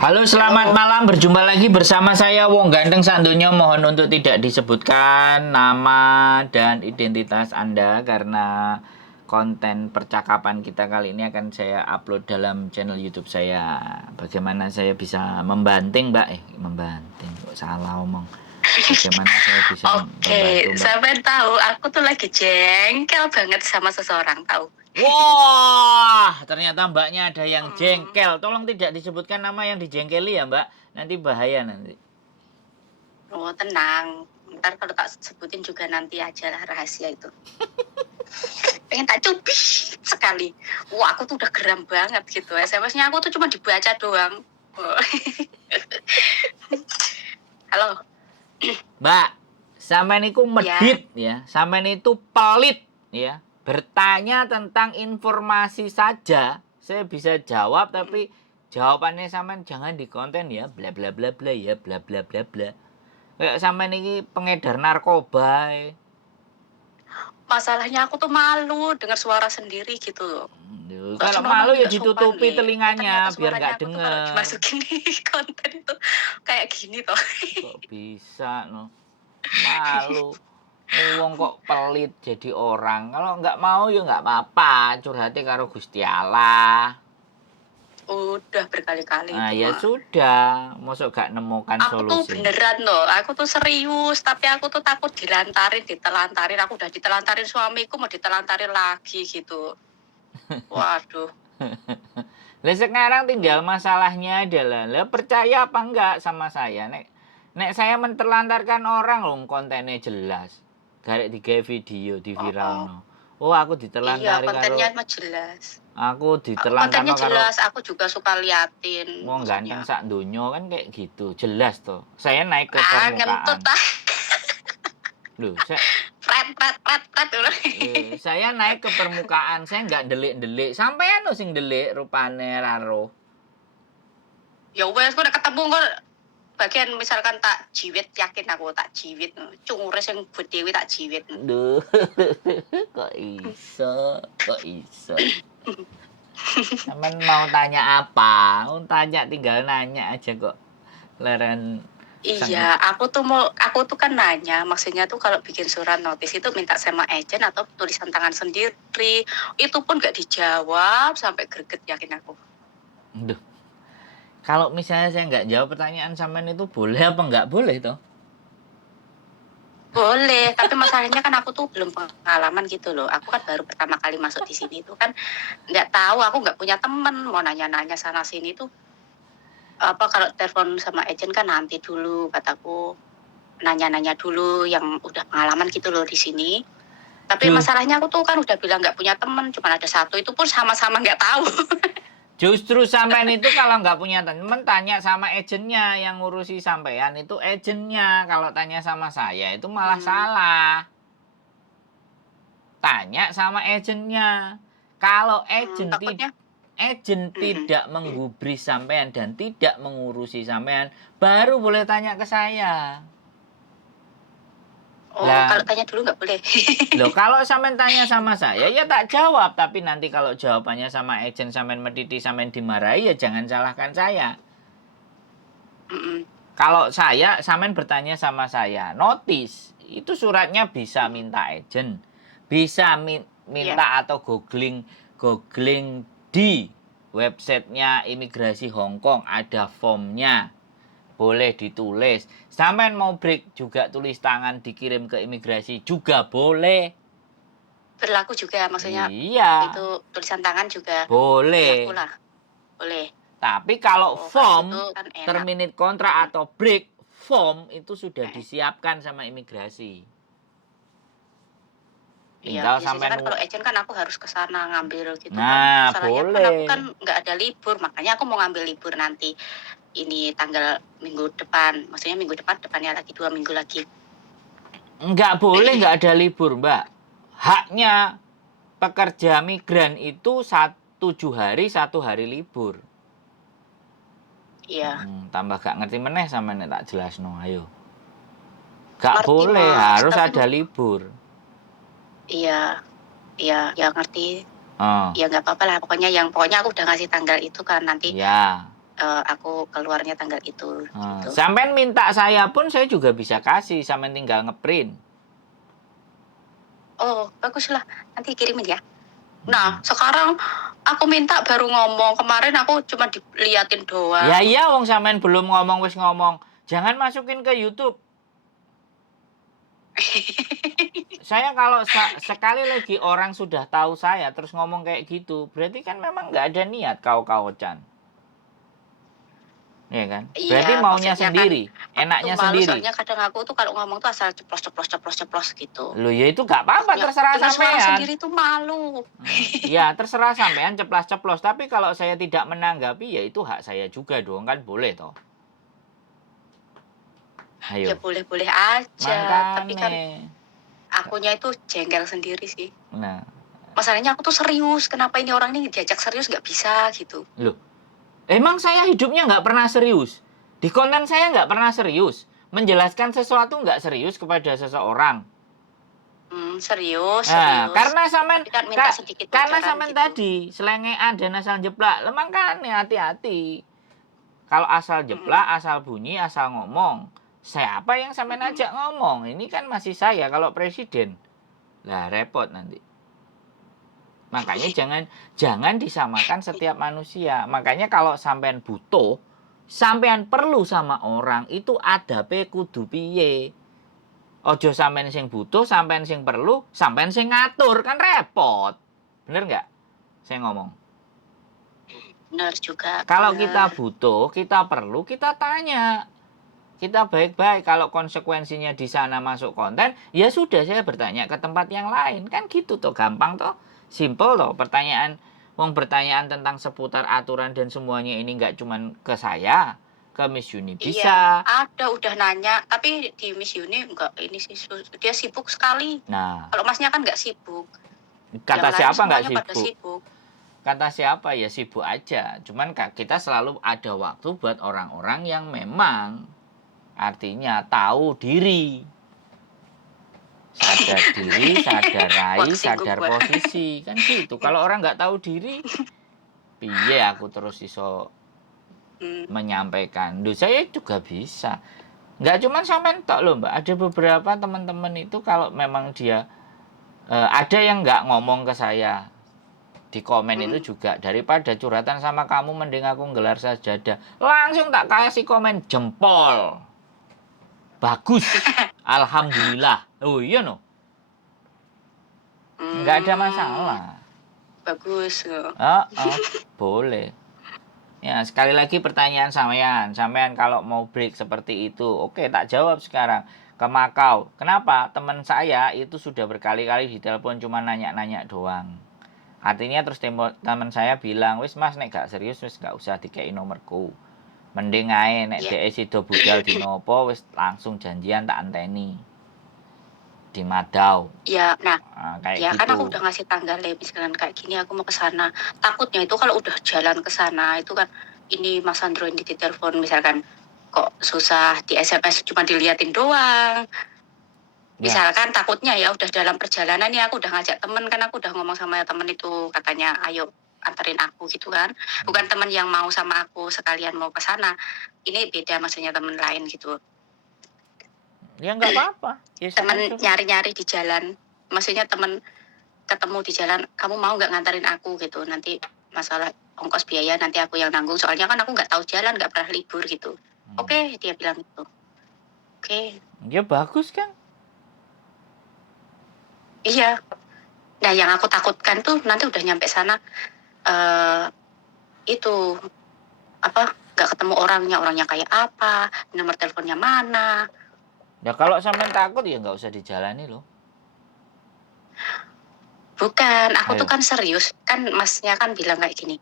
Halo, selamat Halo. malam. Berjumpa lagi bersama saya Wong Ganteng Sandonya. Mohon untuk tidak disebutkan nama dan identitas Anda karena konten percakapan kita kali ini akan saya upload dalam channel YouTube saya. Bagaimana saya bisa membanting, Mbak? Membanting. Kok salah omong. Bagaimana saya bisa membantu, Oke, Mbak? sampai tahu aku tuh lagi jengkel banget sama seseorang tahu. Wah, ternyata Mbaknya ada yang Hmm. jengkel. Tolong tidak disebutkan nama yang dijengkeli ya, Mbak. Nanti bahaya nanti. Oh, tenang. Ntar kalau tak sebutin juga nanti aja lah rahasia itu. Pengen tak cubit sekali. Wah, aku tuh udah geram banget gitu. SMS-nya aku tuh cuma dibaca doang. Oh. Halo. Mbak, sampean itu Ya. medit ya, sampean itu pelit ya. Bertanya tentang informasi saja, saya bisa jawab Mm. tapi jawabannya sampean jangan di konten ya, bla bla bla bla ya, bla bla bla bla. Kayak sampean ini pengedar narkoba. Masalahnya aku tuh malu dengar suara sendiri gitu loh. Nggak Kalau senonoh malu nih, ya nggak sopan ditutupi nih. Ternyata telinganya biar suaranya nggak aku tuh kalau denger. dimasukin di konten itu kayak gini toh. Kok bisa no? Malu. Wong kok pelit jadi orang. Kalau nggak mau ya nggak apa-apa. Curhatnya karo Gusti Allah. Udah berkali-kali Nah itu ya mah. sudah. Mosok gak nemukan Aku tuh solusi. beneran loh, aku tuh serius, tapi aku tuh takut dilantarin, ditelantarin. Aku udah ditelantarin suamiku, mau ditelantarin lagi gitu. Waduh. Lah sekarang tinggal Hmm. masalahnya adalah, lah percaya apa enggak sama saya? Nek saya menterlantarkan orang loh, kontennya jelas. Garek digawe video di Oh, viral oh. no. Oh aku Iya, diterlantari kontennya karo mah jelas. Kontennya diterlantarno karo jelas, aku juga suka liatin, wong maksudnya. ganteng sak donya kan kayak gitu. Jelas toh. Saya naik ke Ngentut permukaan. ah. Loh, Pret. saya naik ke permukaan. Saya nggak delik-delik. Sampean lo sing delik rupane raro. Ya wes, aku udah ketemu kok. Bagian misalkan tak jiwit, yakin aku tak jiwit. Cungures yang buat dewi tak jiwit. Duh, kok iso? Kok iso? Sampean mau tanya apa? Mau tanya tinggal nanya aja kok. Leren Iya, sengit. aku tuh kan nanya, maksudnya tuh kalau bikin surat notis itu minta sama agent atau tulisan tangan sendiri. Itu pun gak dijawab sampai greget, yakin aku. Duh. Kalau misalnya saya nggak jawab pertanyaan sampean itu boleh apa nggak boleh toh? Boleh, tapi masalahnya kan aku tuh belum pengalaman gitu loh. Aku kan baru pertama kali masuk di sini tuh kan nggak tahu, aku nggak punya temen mau nanya-nanya sana sini tuh. Apa kalau telepon sama agent kan nanti dulu kataku, nanya-nanya dulu yang udah pengalaman gitu loh di sini. Tapi Ju- masalahnya aku tuh kan udah bilang nggak punya temen, cuma ada satu, itu pun sama-sama nggak tahu. Justru sampean itu kalau nggak punya teman tanya sama agennya yang ngurusi sampean itu agennya. Kalau tanya sama saya itu malah Hmm. salah. Tanya sama agennya. Kalau Takutnya. agent Hmm. tidak menggubris sampean dan tidak mengurusi sampean, baru boleh tanya ke saya. Oh, Lah, kalau tanya dulu nggak boleh. loh kalau sampean tanya sama saya ya tak jawab, tapi nanti kalau jawabannya sama agent sampean mediti sampean dimarahi ya jangan salahkan saya. Mm-mm. Kalau saya, sampean bertanya sama saya, notis, itu suratnya bisa minta agent, bisa Iya. minta atau googling, googling di websitenya imigrasi Hong Kong, ada formnya, boleh ditulis. Sampean mau break juga tulis tangan dikirim ke imigrasi juga boleh. Berlaku juga, maksudnya Iya, itu tulisan tangan juga berlaku boleh. lah. Boleh. Tapi kalau Oh, kalau form, gitu kan enak. terminate kontrak Mm-mm. atau break, form itu sudah Eh, disiapkan sama imigrasi. Iya, Tinggal biasanya sampai kan kalau agent kan aku harus ke sana ngambil gitu kan. Nah, Masalahnya kan aku kan boleh. nggak ada libur, makanya aku mau ngambil libur nanti. Ini tanggal minggu depan, maksudnya minggu depan, depannya lagi 2 minggu lagi. Nggak boleh nggak ada libur, Mbak. Haknya pekerja migran itu 7 hari, 1 hari libur. Iya, Tambah gak ngerti meneh sama nek tak jelas no, ayo. Gak ngerti boleh, Mas, harus tapi ada libur. iya, iya, ya ngerti. Oh, Ya nggak apa-apa lah, pokoknya aku udah ngasih tanggal itu kan nanti ya. aku keluarnya tanggal itu gitu. Sampean minta saya pun saya juga bisa kasih, sampean tinggal ngeprint. Oh, baguslah. Nanti kirimin ya. Nah, sekarang aku minta baru ngomong. Kemarin aku cuma diliatin doang. Ya iya wong sampean belum ngomong wis ngomong. Jangan masukin ke YouTube. Saya kalau sekali lagi orang sudah tahu saya terus ngomong kayak gitu, berarti kan memang nggak ada niat kau-kaucan. Iya kan? Berarti Iya, maunya maksudnya kan sendiri, aku tuh enaknya malu sendiri. soalnya kadang aku tuh kalau ngomong tuh asal ceplos gitu. Loh ya itu nggak apa-apa, Ya, terserah dengan suara sampean. sendiri tuh malu. Ya terserah sampean ceplas-ceplos, tapi kalau saya tidak menanggapi ya itu hak saya juga dong, kan boleh toh. Ya Ayo. boleh-boleh aja, tapi kan Makanya. akunya itu jengkel sendiri sih. Nah, Masalahnya aku tuh serius, kenapa ini orang ini diajak serius nggak bisa gitu. loh. Emang saya hidupnya nggak pernah serius. Di konten saya nggak pernah serius. Menjelaskan sesuatu nggak serius kepada seseorang. Serius. Karena sampean Tapi kan minta sedikit karena bocoran sampean gitu. tadi selengean dan asal jeplak. Lemang kan hati-hati. Kalau asal jeplak, asal bunyi, asal ngomong. Siapa yang sampean ajak ngomong? Ini kan masih saya kalau presiden. Lah repot nanti. Makanya jangan disamakan setiap manusia. Makanya kalau sampean butuh, sampean perlu sama orang itu adabe kudu piye. Ojo sampean sing butuh, sampean sing perlu, sampean sing ngatur, kan repot. Bener nggak? Saya ngomong. Bener juga. Kalau bener. kita butuh, kita perlu, kita tanya. Kita baik-baik. Kalau konsekuensinya di sana masuk konten, ya sudah saya bertanya ke tempat yang lain. Kan gitu toh, gampang toh. Simple toh. Pertanyaan tentang seputar aturan dan semuanya ini nggak cuman ke saya, ke Miss Uni bisa. Iya, ada udah nanya, tapi di Miss Uni enggak, ini sih dia sibuk sekali. Nah, Kalau masnya kan nggak sibuk. kata Yang lain siapa nggak semuanya pada sibuk? sibuk. Kata siapa ya sibuk aja. Cuman kita selalu ada waktu buat orang-orang yang memang artinya tahu diri. Sadar diri, sadar rai, sadar posisi. Kan gitu. Kalau orang nggak tahu diri, piye aku terus iso menyampaikan. Duh, saya juga bisa. Nggak cuma sampean tok loh, Mbak. Ada beberapa teman-teman itu kalau memang dia ada yang nggak ngomong ke saya di komen itu juga, daripada curhatan sama kamu mending aku nggelar sajadah. Langsung tak kasih komen jempol. Bagus. Alhamdulillah. Oh iya no. Nggak ada masalah. Bagus. Boleh. Ya, sekali lagi pertanyaan sampean kalau mau break seperti itu, oke tak jawab sekarang. Ke Makau. Kenapa? Teman saya itu sudah berkali-kali ditelepon cuma nanya-nanya doang. Artinya terus teman saya bilang, wis mas nek gak serius wis gak usah dikei nomorku. Mending ae nek dhek sido budal di nopo wis langsung janjian tak anteni. Di Madau. Ya, nah kayak ya gitu. kan aku udah ngasih tanggal misalkan kayak gini aku mau ke sana. Takutnya itu kalau udah jalan ke sana itu kan ini Mas Sandro ini ditelepon misalkan kok susah di SMS cuma diliatin doang. Misalkan takutnya ya udah dalam perjalanan ya aku udah ngajak temen kan aku udah ngomong sama temen itu katanya ayo anterin aku gitu kan. Bukan temen yang mau sama aku sekalian mau ke sana. Ini beda maksudnya temen lain gitu. Ya nggak apa-apa. Ya, temen nyari-nyari di jalan. Maksudnya temen ketemu di jalan, kamu mau nggak nganterin aku gitu. Nanti masalah ongkos biaya nanti aku yang nanggung. Soalnya kan aku nggak tahu jalan, nggak pernah libur gitu. Oke, dia bilang gitu. Oke. Ya bagus kan? Iya. Nah, yang aku takutkan tuh nanti udah nyampe sana itu apa? Nggak ketemu orangnya kayak apa, nomor teleponnya mana. Ya kalau sampean takut ya nggak usah dijalani loh. Bukan, aku tuh kan serius. Kan masnya kan bilang kayak gini.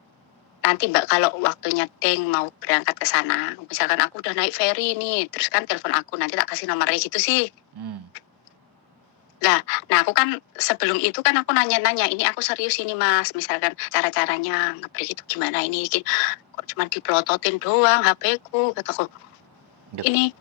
Nanti mbak kalau waktunya Deng mau berangkat ke sana, misalkan aku udah naik ferry nih, terus kan telepon aku nanti tak kasih nomornya gitu sih. Nah aku kan sebelum itu kan aku nanya-nanya, ini aku serius ini mas, misalkan cara-caranya ngebreak itu gimana ini, kok cuma dipelototin doang HP-ku, kataku. Ini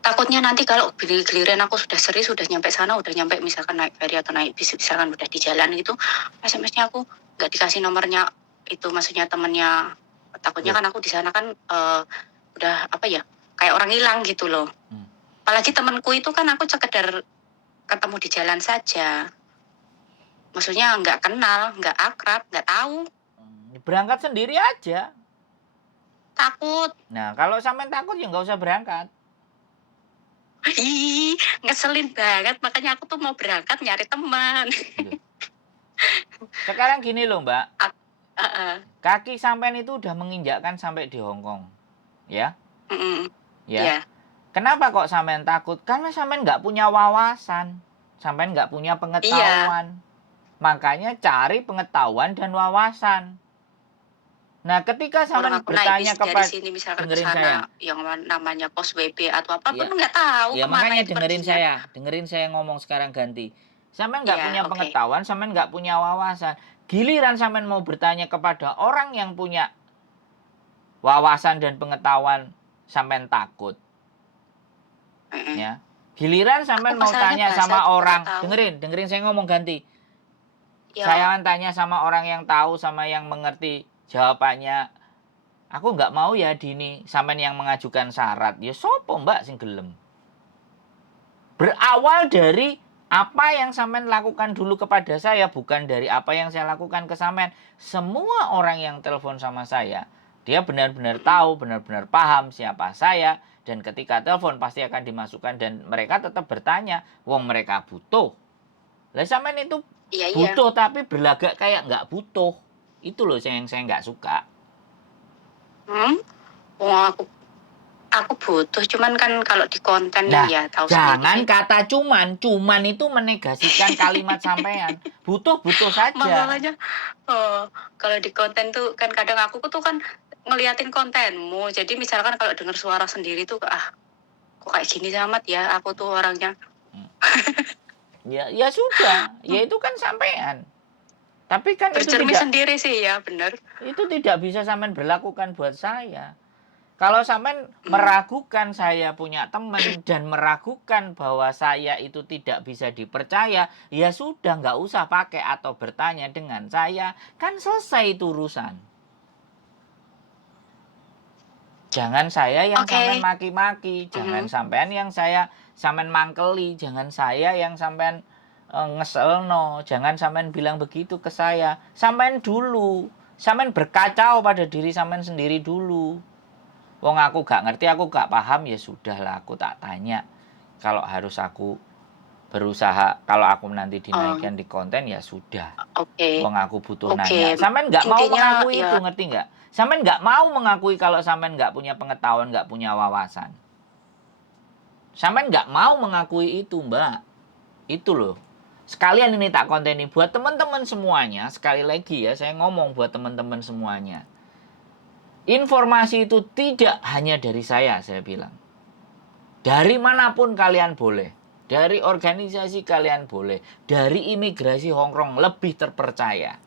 takutnya nanti kalau giliran aku sudah serius, sudah nyampe sana, udah nyampe misalkan naik ferry atau naik bis, misalkan udah di jalan gitu, SMS-nya aku nggak dikasih nomornya itu, maksudnya temennya Takutnya Loh. kan aku di sana kan udah apa ya, kayak orang hilang gitu loh. Apalagi temanku itu kan aku sekedar ketemu di jalan saja. Maksudnya nggak kenal, nggak akrab, nggak tahu. Berangkat sendiri aja. Takut. Nah, kalau sampean takut ya nggak usah berangkat. Ih, ngeselin banget. Makanya aku tuh mau berangkat nyari teman. Loh. Sekarang gini loh, Mbak. Kaki sampean itu udah menginjakkan sampai di Hong Kong. Ya? Ya. Iya. Kenapa kok sampean takut? Karena sampean nggak punya wawasan. Sampean nggak punya Iya. pengetahuan. Makanya cari pengetahuan dan wawasan. Nah, ketika Orang sampean aku naik bertanya bis dari kepada, sini misalkan ke dengerin saya. sana yang namanya pos WB atau apapun Ya, nggak tahu ya kemana makanya itu perginya. dengerin saya ngomong sekarang ganti. Sampean nggak Iya, punya oke. pengetahuan, sampean nggak punya wawasan. Giliran sampean mau bertanya kepada orang yang punya wawasan dan pengetahuan, sampean takut. Ya. Giliran Aku sampean mau masalahnya tanya bahasa sama juga nggak orang, tahu. dengerin saya ngomong ganti. Ya, Saya akan tanya sama orang yang tahu sama yang mengerti. Jawabannya, aku nggak mau ya Dini, sampean yang mengajukan syarat. Ya sopo Mbak sing gelem. Berawal dari apa yang sampean lakukan dulu kepada saya, bukan dari apa yang saya lakukan ke sampean. Semua orang yang telepon sama saya, dia benar-benar tahu, benar-benar paham siapa saya, dan ketika telepon pasti akan dimasukkan dan mereka tetap bertanya, wong mereka butuh. Lah sampean itu iya. butuh tapi berlagak kayak nggak butuh. Itu loh yang saya nggak suka. Wah, aku butuh, cuman kan kalau di konten Nah, ya tahu jangan sendiri. kata cuman itu menegasikan kalimat sampean. Butuh saja. Masalahnya kalau di konten tuh kan kadang aku tuh kan ngeliatin kontenmu. Jadi misalkan kalau dengar suara sendiri tuh kok kayak gini amat ya aku tuh orangnya. Ya sudah, ya itu kan sampean. Tapi kan Bercermin sendiri sih ya, bener. itu tidak bisa sampean berlakukan buat saya. Kalau sampean meragukan saya punya teman dan meragukan bahwa saya itu tidak bisa dipercaya, ya sudah nggak usah pakai atau bertanya dengan saya, kan selesai itu urusan. Jangan saya yang Oke. sampean maki-maki, jangan sampean yang saya sampean mangkeli, jangan saya yang sampean ngeselno, jangan sampean bilang begitu ke saya. Sampean dulu, sampean berkacau pada diri sampean sendiri dulu. Wong aku gak ngerti, aku gak paham, ya sudahlah aku tak tanya. Kalau harus aku berusaha, kalau aku nanti dinaikkan di konten ya sudah. Oke. Wong aku butuh Oke. nanya. Sampean nggak mau Intinya mengakui ya. itu, ngerti nggak? Sampean nggak mau mengakui kalau sampean nggak punya pengetahuan, nggak punya wawasan. Sampean nggak mau mengakui itu, Mbak. Itu loh. Sekalian ini tak konteni buat teman-teman semuanya. Sekali lagi ya, saya ngomong buat teman-teman semuanya. Informasi itu tidak hanya dari saya bilang. Dari manapun kalian boleh. Dari organisasi kalian boleh. Dari imigrasi Hong Kong lebih terpercaya.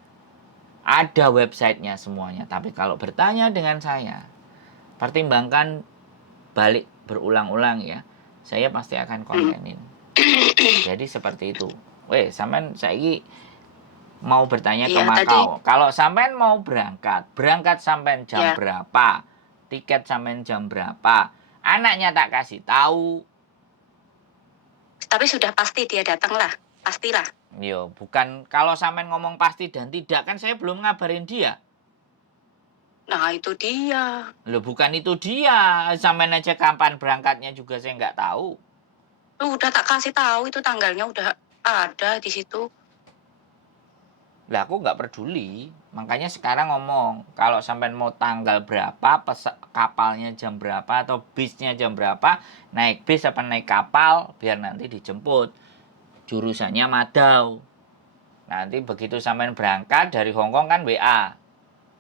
Ada websitenya semuanya. Tapi kalau bertanya dengan saya, pertimbangkan balik berulang-ulang ya. Saya pasti akan kontenin. Jadi seperti itu. Weh, sampean saiki mau bertanya ke Iya, Makau. Kalau sampean mau berangkat sampean jam ya. berapa? Tiket sampean jam berapa? Anaknya tak kasih tahu. Tapi sudah pasti dia datang lah. Pastilah. Yo, bukan kalau sampean ngomong pasti dan tidak, kan saya belum ngabarin dia. Nah, itu dia. Loh, bukan itu dia. Sampean aja kapan berangkatnya juga saya nggak tahu. Udah tak kasih tahu itu tanggalnya udah ada di situ. Lah aku nggak peduli. Makanya sekarang ngomong, kalau sampean mau tanggal berapa, kapalnya jam berapa atau bisnya jam berapa, naik bis apa naik kapal, biar nanti dijemput. Jurusannya Madau. Nanti begitu sampean berangkat dari Hong Kong kan WA.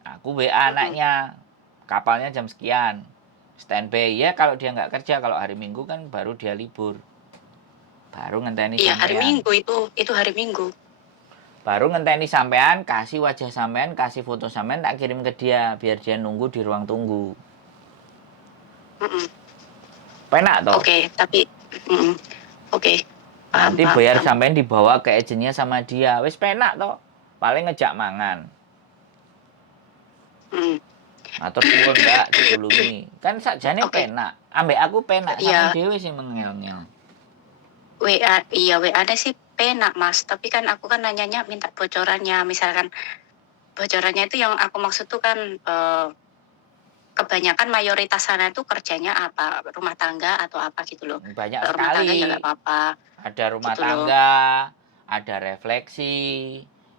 Aku WA anaknya, kapalnya jam sekian. Standby ya, kalau dia nggak kerja, kalau hari Minggu kan baru dia libur. Baru ngenteni Iya, hari sampean. Minggu itu hari Minggu. Baru ngenteni sampean, kasih wajah sampean, kasih foto sampean, tak kirim ke dia biar dia nunggu di ruang tunggu. Penak toh? Oke, tapi oke. Nanti bayar sampean dibawa ke agennya sama dia. Wis penak toh? Paling ngejak mangan. Matur suwun Mbak ditulungi. Kan sakjane Oke, penak. Ambek aku penak, sampean iya dhewe sing mengel-ngel. WA, iya WA-nya sih penak Mas, tapi kan aku kan nanyanya minta bocorannya, misalkan bocorannya itu yang aku maksud tuh kan kebanyakan mayoritas sana tuh kerjanya apa, rumah tangga atau apa gitu loh. Banyak Kalau rumah tangga ya nggak sekali. apa-apa Ada rumah gitu loh. tangga, ada refleksi,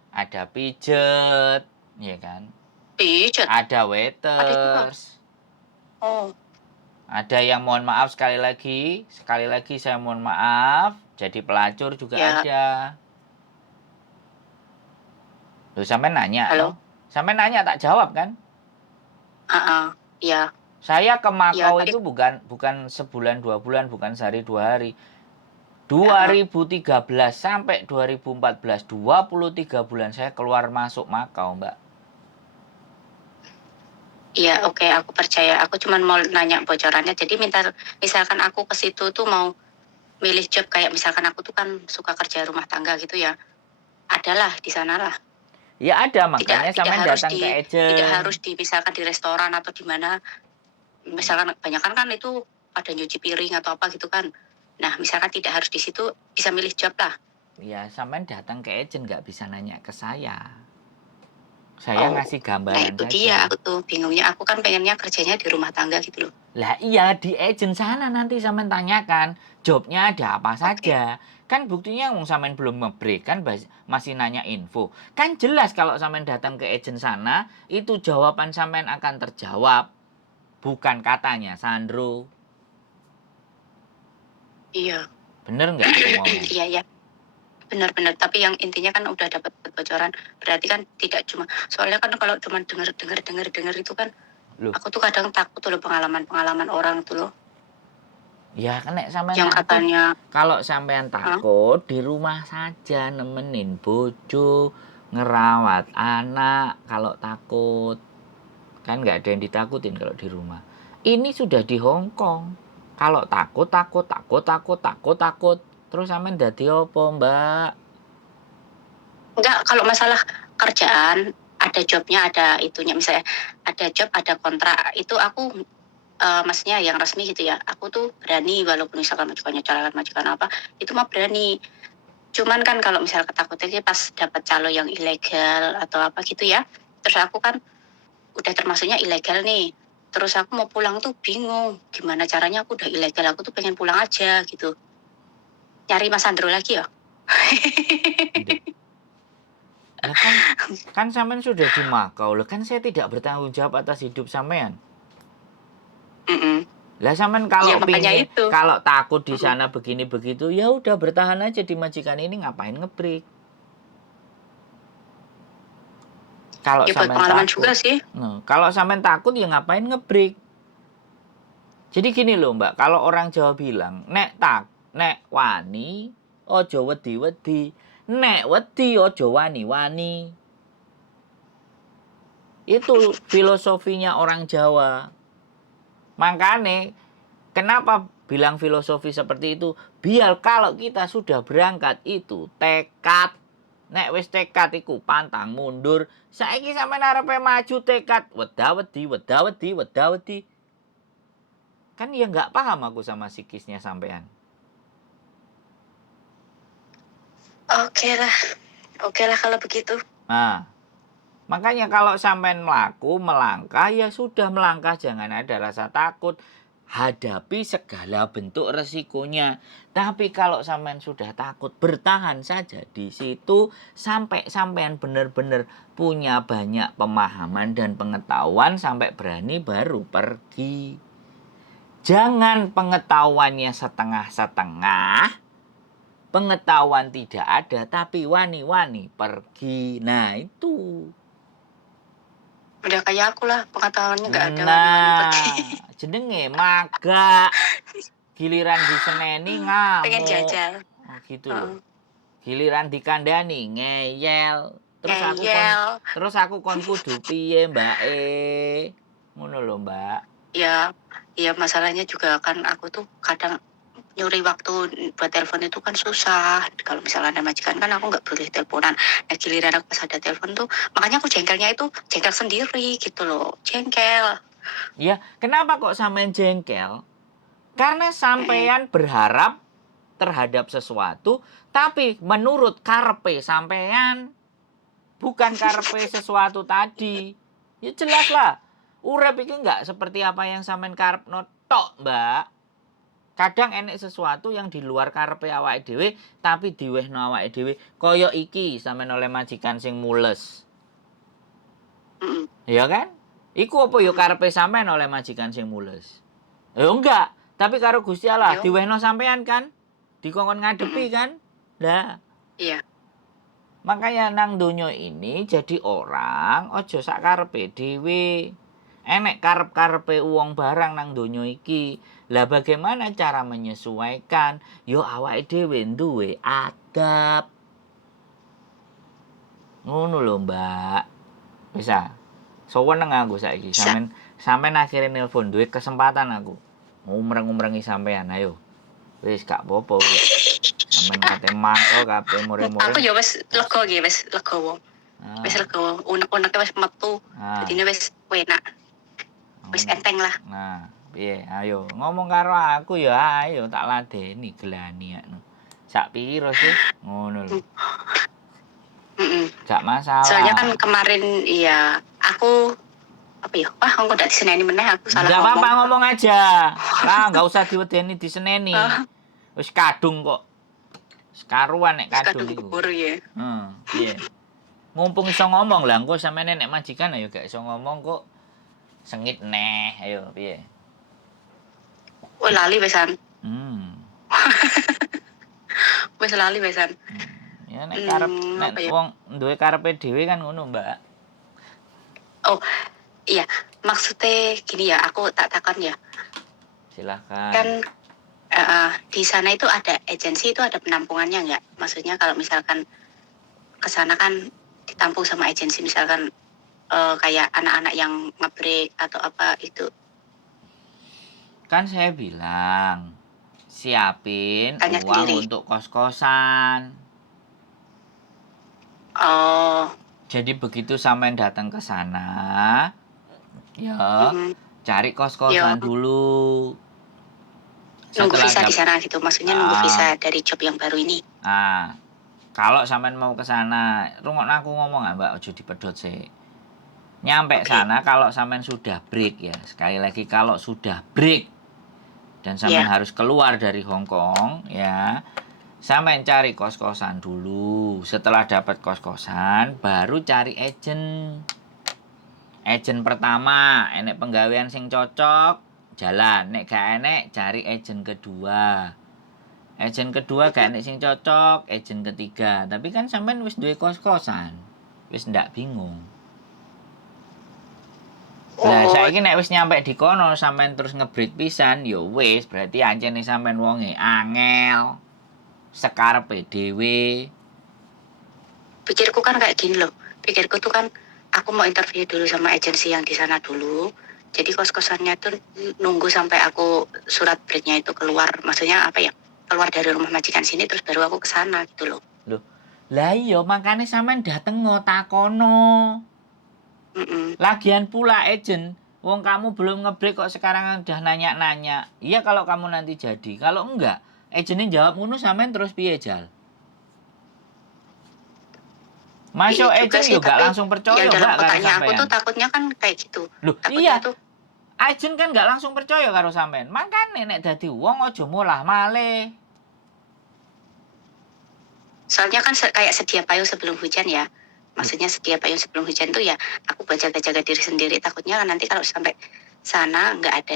ada pijet, ya kan? Pijet, Ada ada juga. waiters. Oh, Ada yang mohon maaf sekali lagi saya mohon maaf, jadi pelacur juga ya, ada. Loh sampai nanya toh? halo. Sampai nanya tak jawab kan? Ya, Saya ke ya, Makau tapi itu bukan sebulan 2 bulan, bukan sehari 2 hari. uh, 2013 sampai 2014, 23 bulan saya keluar masuk Makau, Mbak. iya, oke, aku percaya. Aku cuman mau nanya bocorannya. Jadi misalkan aku ke situ tuh mau milih job kayak misalkan aku tuh kan suka kerja rumah tangga gitu ya. Adalah di sana lah. Ya ada, Tidak makanya tidak sampean harus datang ke di tidak harus agent. di misalkan di restoran atau di mana. Misalkan kebanyakan kan itu ada nyuci piring atau apa gitu kan. Nah, misalkan tidak harus di situ, bisa milih job lah. Ya, sampean datang ke agent nggak bisa nanya ke saya. Saya Oh, ngasih nah gambaran itu dia saja. aku tuh bingungnya. Aku kan pengennya kerjanya di rumah tangga gitu loh. Lah iya, di agent sana nanti sampean tanyakan, jobnya ada apa Oke. saja. Kan buktinya wong sampean belum ngebreak kan masih nanya info. Kan jelas kalau sampean datang ke agent sana, itu jawaban sampean akan terjawab. Bukan katanya, Sandro. Iya. Bener nggak aku ngomong? Iya, ya. Benar-benar. Tapi yang intinya kan udah dapat bocoran. Berarti kan tidak cuma, soalnya kan kalau cuma dengar itu kan, Loh, aku tuh kadang takut tuh loh pengalaman-pengalaman orang tuh loh. ya kan nek sampean Yang takut, katanya, kalau sampean "Hah? takut di rumah saja nemenin bojo, ngerawat anak kalau takut. Kan nggak ada yang ditakutin kalau di rumah. Ini sudah di Hong Kong. Kalau takut. Terus sampean dadi apa, Mbak? Enggak, kalau masalah kerjaan, ada jobnya, ada itunya. Misalnya ada job, ada kontrak. Itu aku maksudnya yang resmi gitu ya. Aku tuh berani walaupun misalkan majukan apa, itu mah berani. Cuman kan kalau misalnya ketakutannya pas dapat calo yang ilegal atau apa gitu ya. Terus aku kan udah termasuknya ilegal nih. Terus aku mau pulang tuh bingung. Gimana caranya aku udah ilegal, aku tuh pengen pulang aja gitu. Nyari Mas Sandro lagi ya. Ndek. Lah kan sampean sudah di Makau. Lah kan saya tidak bertanggung jawab atas hidup sampean. Mm-mm. Lah sampean Iya kalau makanya pingin, itu. kalau takut di Mm-mm. sana begini begitu, ya udah bertahan aja di majikan ini, ngapain ngebreak? Kalau Ya buat sampean pengalaman takut. juga sih. Nah, kalau sampean takut ya ngapain ngebreak? Jadi gini loh Mbak, kalau orang Jawa bilang, nek wani, ojo wedi-wedi. Nek wedi ojo wani-wani. Itu filosofinya orang Jawa. Makanya, kenapa bilang filosofi seperti itu? Biar kalau kita sudah berangkat itu tekad. Nek wis tekad iku pantang mundur. Saiki sampean arepe maju tekad, weda-wedi. Kan ya nggak paham aku sama psikisnya sampean. Oke lah kalau begitu. Nah, makanya kalau sampean melangkah ya sudah melangkah, jangan ada rasa takut. Hadapi segala bentuk resikonya. Tapi kalau sampean sudah takut, bertahan saja di situ sampai sampean benar-benar punya banyak pemahaman dan pengetahuan sampai berani baru pergi. Jangan pengetahuannya setengah-setengah, pengetahuan tidak ada tapi wani-wani pergi. Nah itu. Udah kayak aku lah, pengetahuannya nggak ada wani-wani pergi. Nah jenenge maga, giliran diseneni Pengen ngamuk. jajal. Oh, gitu loh. Heeh. Giliran dikandani ngeyel. Terus aku kon Ngeyel. terus aku kon kudu piye mbak ngono lho mbak. Ya, ya masalahnya juga kan aku tuh kadang nyuri waktu buat telepon itu kan susah. Kalau misalnya ada majikan kan aku nggak boleh teleponan. Nah giliran aku pas ada telepon tuh, makanya aku jengkelnya itu jengkel sendiri gitu loh, jengkel. Ya, kenapa kok sampean jengkel? Karena Mm-mm. sampean berharap terhadap sesuatu, tapi menurut karepe sampean, bukan karepe sesuatu tadi. Ya jelas lah. Urip iki enggak seperti apa yang sampean karepno tok, Mbak. Kadang enek sesuatu yang di luar karepe awake dhewe, tapi diwehno awake dhewe. Kaya iki sampean oleh majikan sing mules. Mm-mm. Ya kan? Iku apa ya Mm-mm. karepe sampean oleh majikan sing mules? Ya enggak, tapi karo Gusti Allah Yo, diwehno sampean kan? Dikongkon ngadepi mm-mm. kan? Lah, Iya. makanya nang donya ini jadi orang aja sak karepe dhewe. Enek karep-karepe wong barang nang donya iki. Lah bagaimana cara menyesuaikan? Yo awake dhewe duwe adab. Ngono lho, Mbak. Bisa. Soweneng aku saiki Bisa. sampean akhire nelpon duwe kesempatan aku. Ngumreng-ngumrengi sampean, ayo. Wis gak apa-apa wis. Sampeyan kate mangkel kabeh Aku muring-muring. ya wis Gak lega iki, wis legowo. Wis nah, legowo, unek-uneke wis metu. nah, Dadine wis enak, wis ngono. enteng lah. Nah, piye? Ayo ngomong karo aku ya ayo tak ladeni gelani anu. Sak piro sih? Ngono lho. Mm-mm. Gak Soalnya kan masalah. kemarin iya aku apa ya? Wah, engko ndak diseneni meneh aku salah Enggak ngomong. apa-apa ngomong aja. Lah enggak usah diwedeni diseneni. Ah, Wis kadung kok. Sekaruan nek kadung kadung iku. kubur ya. Piye? Mumpung iso ngomong lah, engko sampeyan nek majikan ayo gak iso ngomong kok sengit neh. Ayo piye? Oh, lali wesan. Hmm. Wis lali wesan. Ya nek Apa ya? wong duwe karepe dhewe kan ngono, Mbak. Oh, iya. Maksudnya gini ya, aku tak takon ya. Silahkan. Kan di sana itu ada agensi itu ada penampungannya nggak? Maksudnya kalau misalkan ke sana kan ditampung sama agensi misalkan kayak anak-anak yang ngebreak atau apa itu Kan saya bilang siapin tanya uang sendiri. untuk kos-kosan. Oh, Jadi begitu sampean datang ke sana, ya mm, cari ya kos-kosan dulu. nunggu Setelah visa di dapat sana gitu. Maksudnya nunggu visa dari job yang baru ini. kalau sampean mau ke sana, rungokno aku ngomong Mbak, ojo dipedhot sih. Nyampe Oke, sana kalau sampean sudah break ya. Sekali lagi kalau sudah break dan sampean ya. harus keluar dari Hong Kong ya. Sampean cari kos-kosan dulu. Setelah dapat kos-kosan, baru cari agent. Agent pertama, enek penggawean sing cocok, jalan. Nek gak enek, cari agent kedua. Agent kedua gak enek sing cocok, agent ketiga. Tapi kan sampean wis duwe kos-kosan. Wis ndak bingung. Lah Oh, saiki nek wis nyampe di kono sampean terus ngebreak pisan, ya wis berarti ancene sampean wonge angel. Sekarepe dhewe. pikirku kan kayak gini loh. Pikirku tuh kan aku mau interview dulu sama agensi yang di sana dulu. Jadi kos-kosannya tuh nunggu sampai aku surat breaknya itu keluar. Maksudnya apa ya? Keluar dari rumah majikan sini terus baru aku ke sana gitu loh. Loh, lah iya makane sampean dateng ngotakono. Mm-mm. Lagian pula agent, wong kamu belum ngebreak kok sekarang udah nanya-nanya. Iya kalau kamu nanti jadi, kalau enggak, agentnya jawab ngono sampean terus piye jal? Iya Masuk juga agent sih, juga tapi langsung yang percaya dalam mbak karo otaknya aku tuh sampean. takutnya kan kayak gitu. Loh Takutnya iya, tuh, agent kan nggak langsung percaya karo sampean. Makane nek dadi wong aja mulah malih. soalnya kan kayak sedia payung sebelum hujan ya. Loh, Maksudnya sedia payung sebelum hujan tuh ya aku jaga-jaga diri sendiri. Takutnya kan nanti kalau sampai sana nggak ada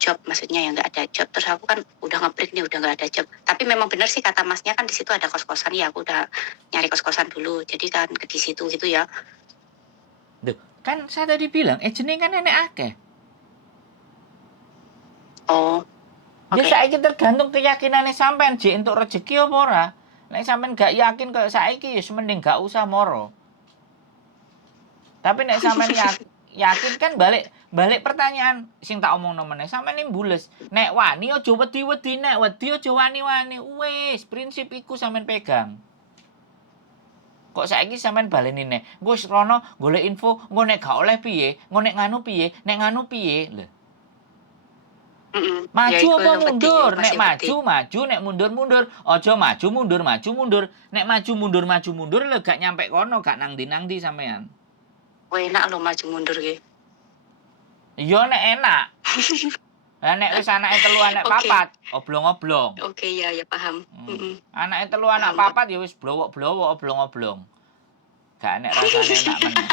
job, maksudnya ya nggak ada job. Terus aku kan udah ngebreak nih, udah nggak ada job. Tapi memang benar sih kata masnya kan di situ ada kos-kosan ya. Aku udah nyari kos-kosan dulu. Jadi kan ke di situ gitu ya. loh, kan saya tadi bilang agentnya kan nenek akeh. Oh, Ya oke. saiki tergantung keyakinannya sampean jek entuk rezeki apa ora. Nek sampean gak yakin kayak saiki ya mending gak usah moro. Tapi nek sampean yakin kan balik pertanyaan sing tak omongno meneh, sampeyan iki mbules. Nek wani aja wedi-wedi, nek wedi aja wani-wani. Wis, prinsip iku sampeyan pegang. Kok saiki sampean baleni neh, engko wis rono golek info, engko nek gak oleh piye, engko nek nganu piye, nek nganu piye. Lho, Ya maju iku apa wedi, mundur? Nek masih wedi. maju, maju, nek mundur, mundur. Aja maju, mundur, maju, mundur. Nek maju, mundur lho gak nyampe kono, gak nang ndi sampean. Wah, enak lho maju mundur ki. Iya nek enak. Lah nek wis anake telu anak Oke. papat, oblong-oblong. Oke, ya paham. Anake telu anak Paham, Pak. papat ya wis blowok-blowok, oblong-oblong. Gak enek rasane enak meneh.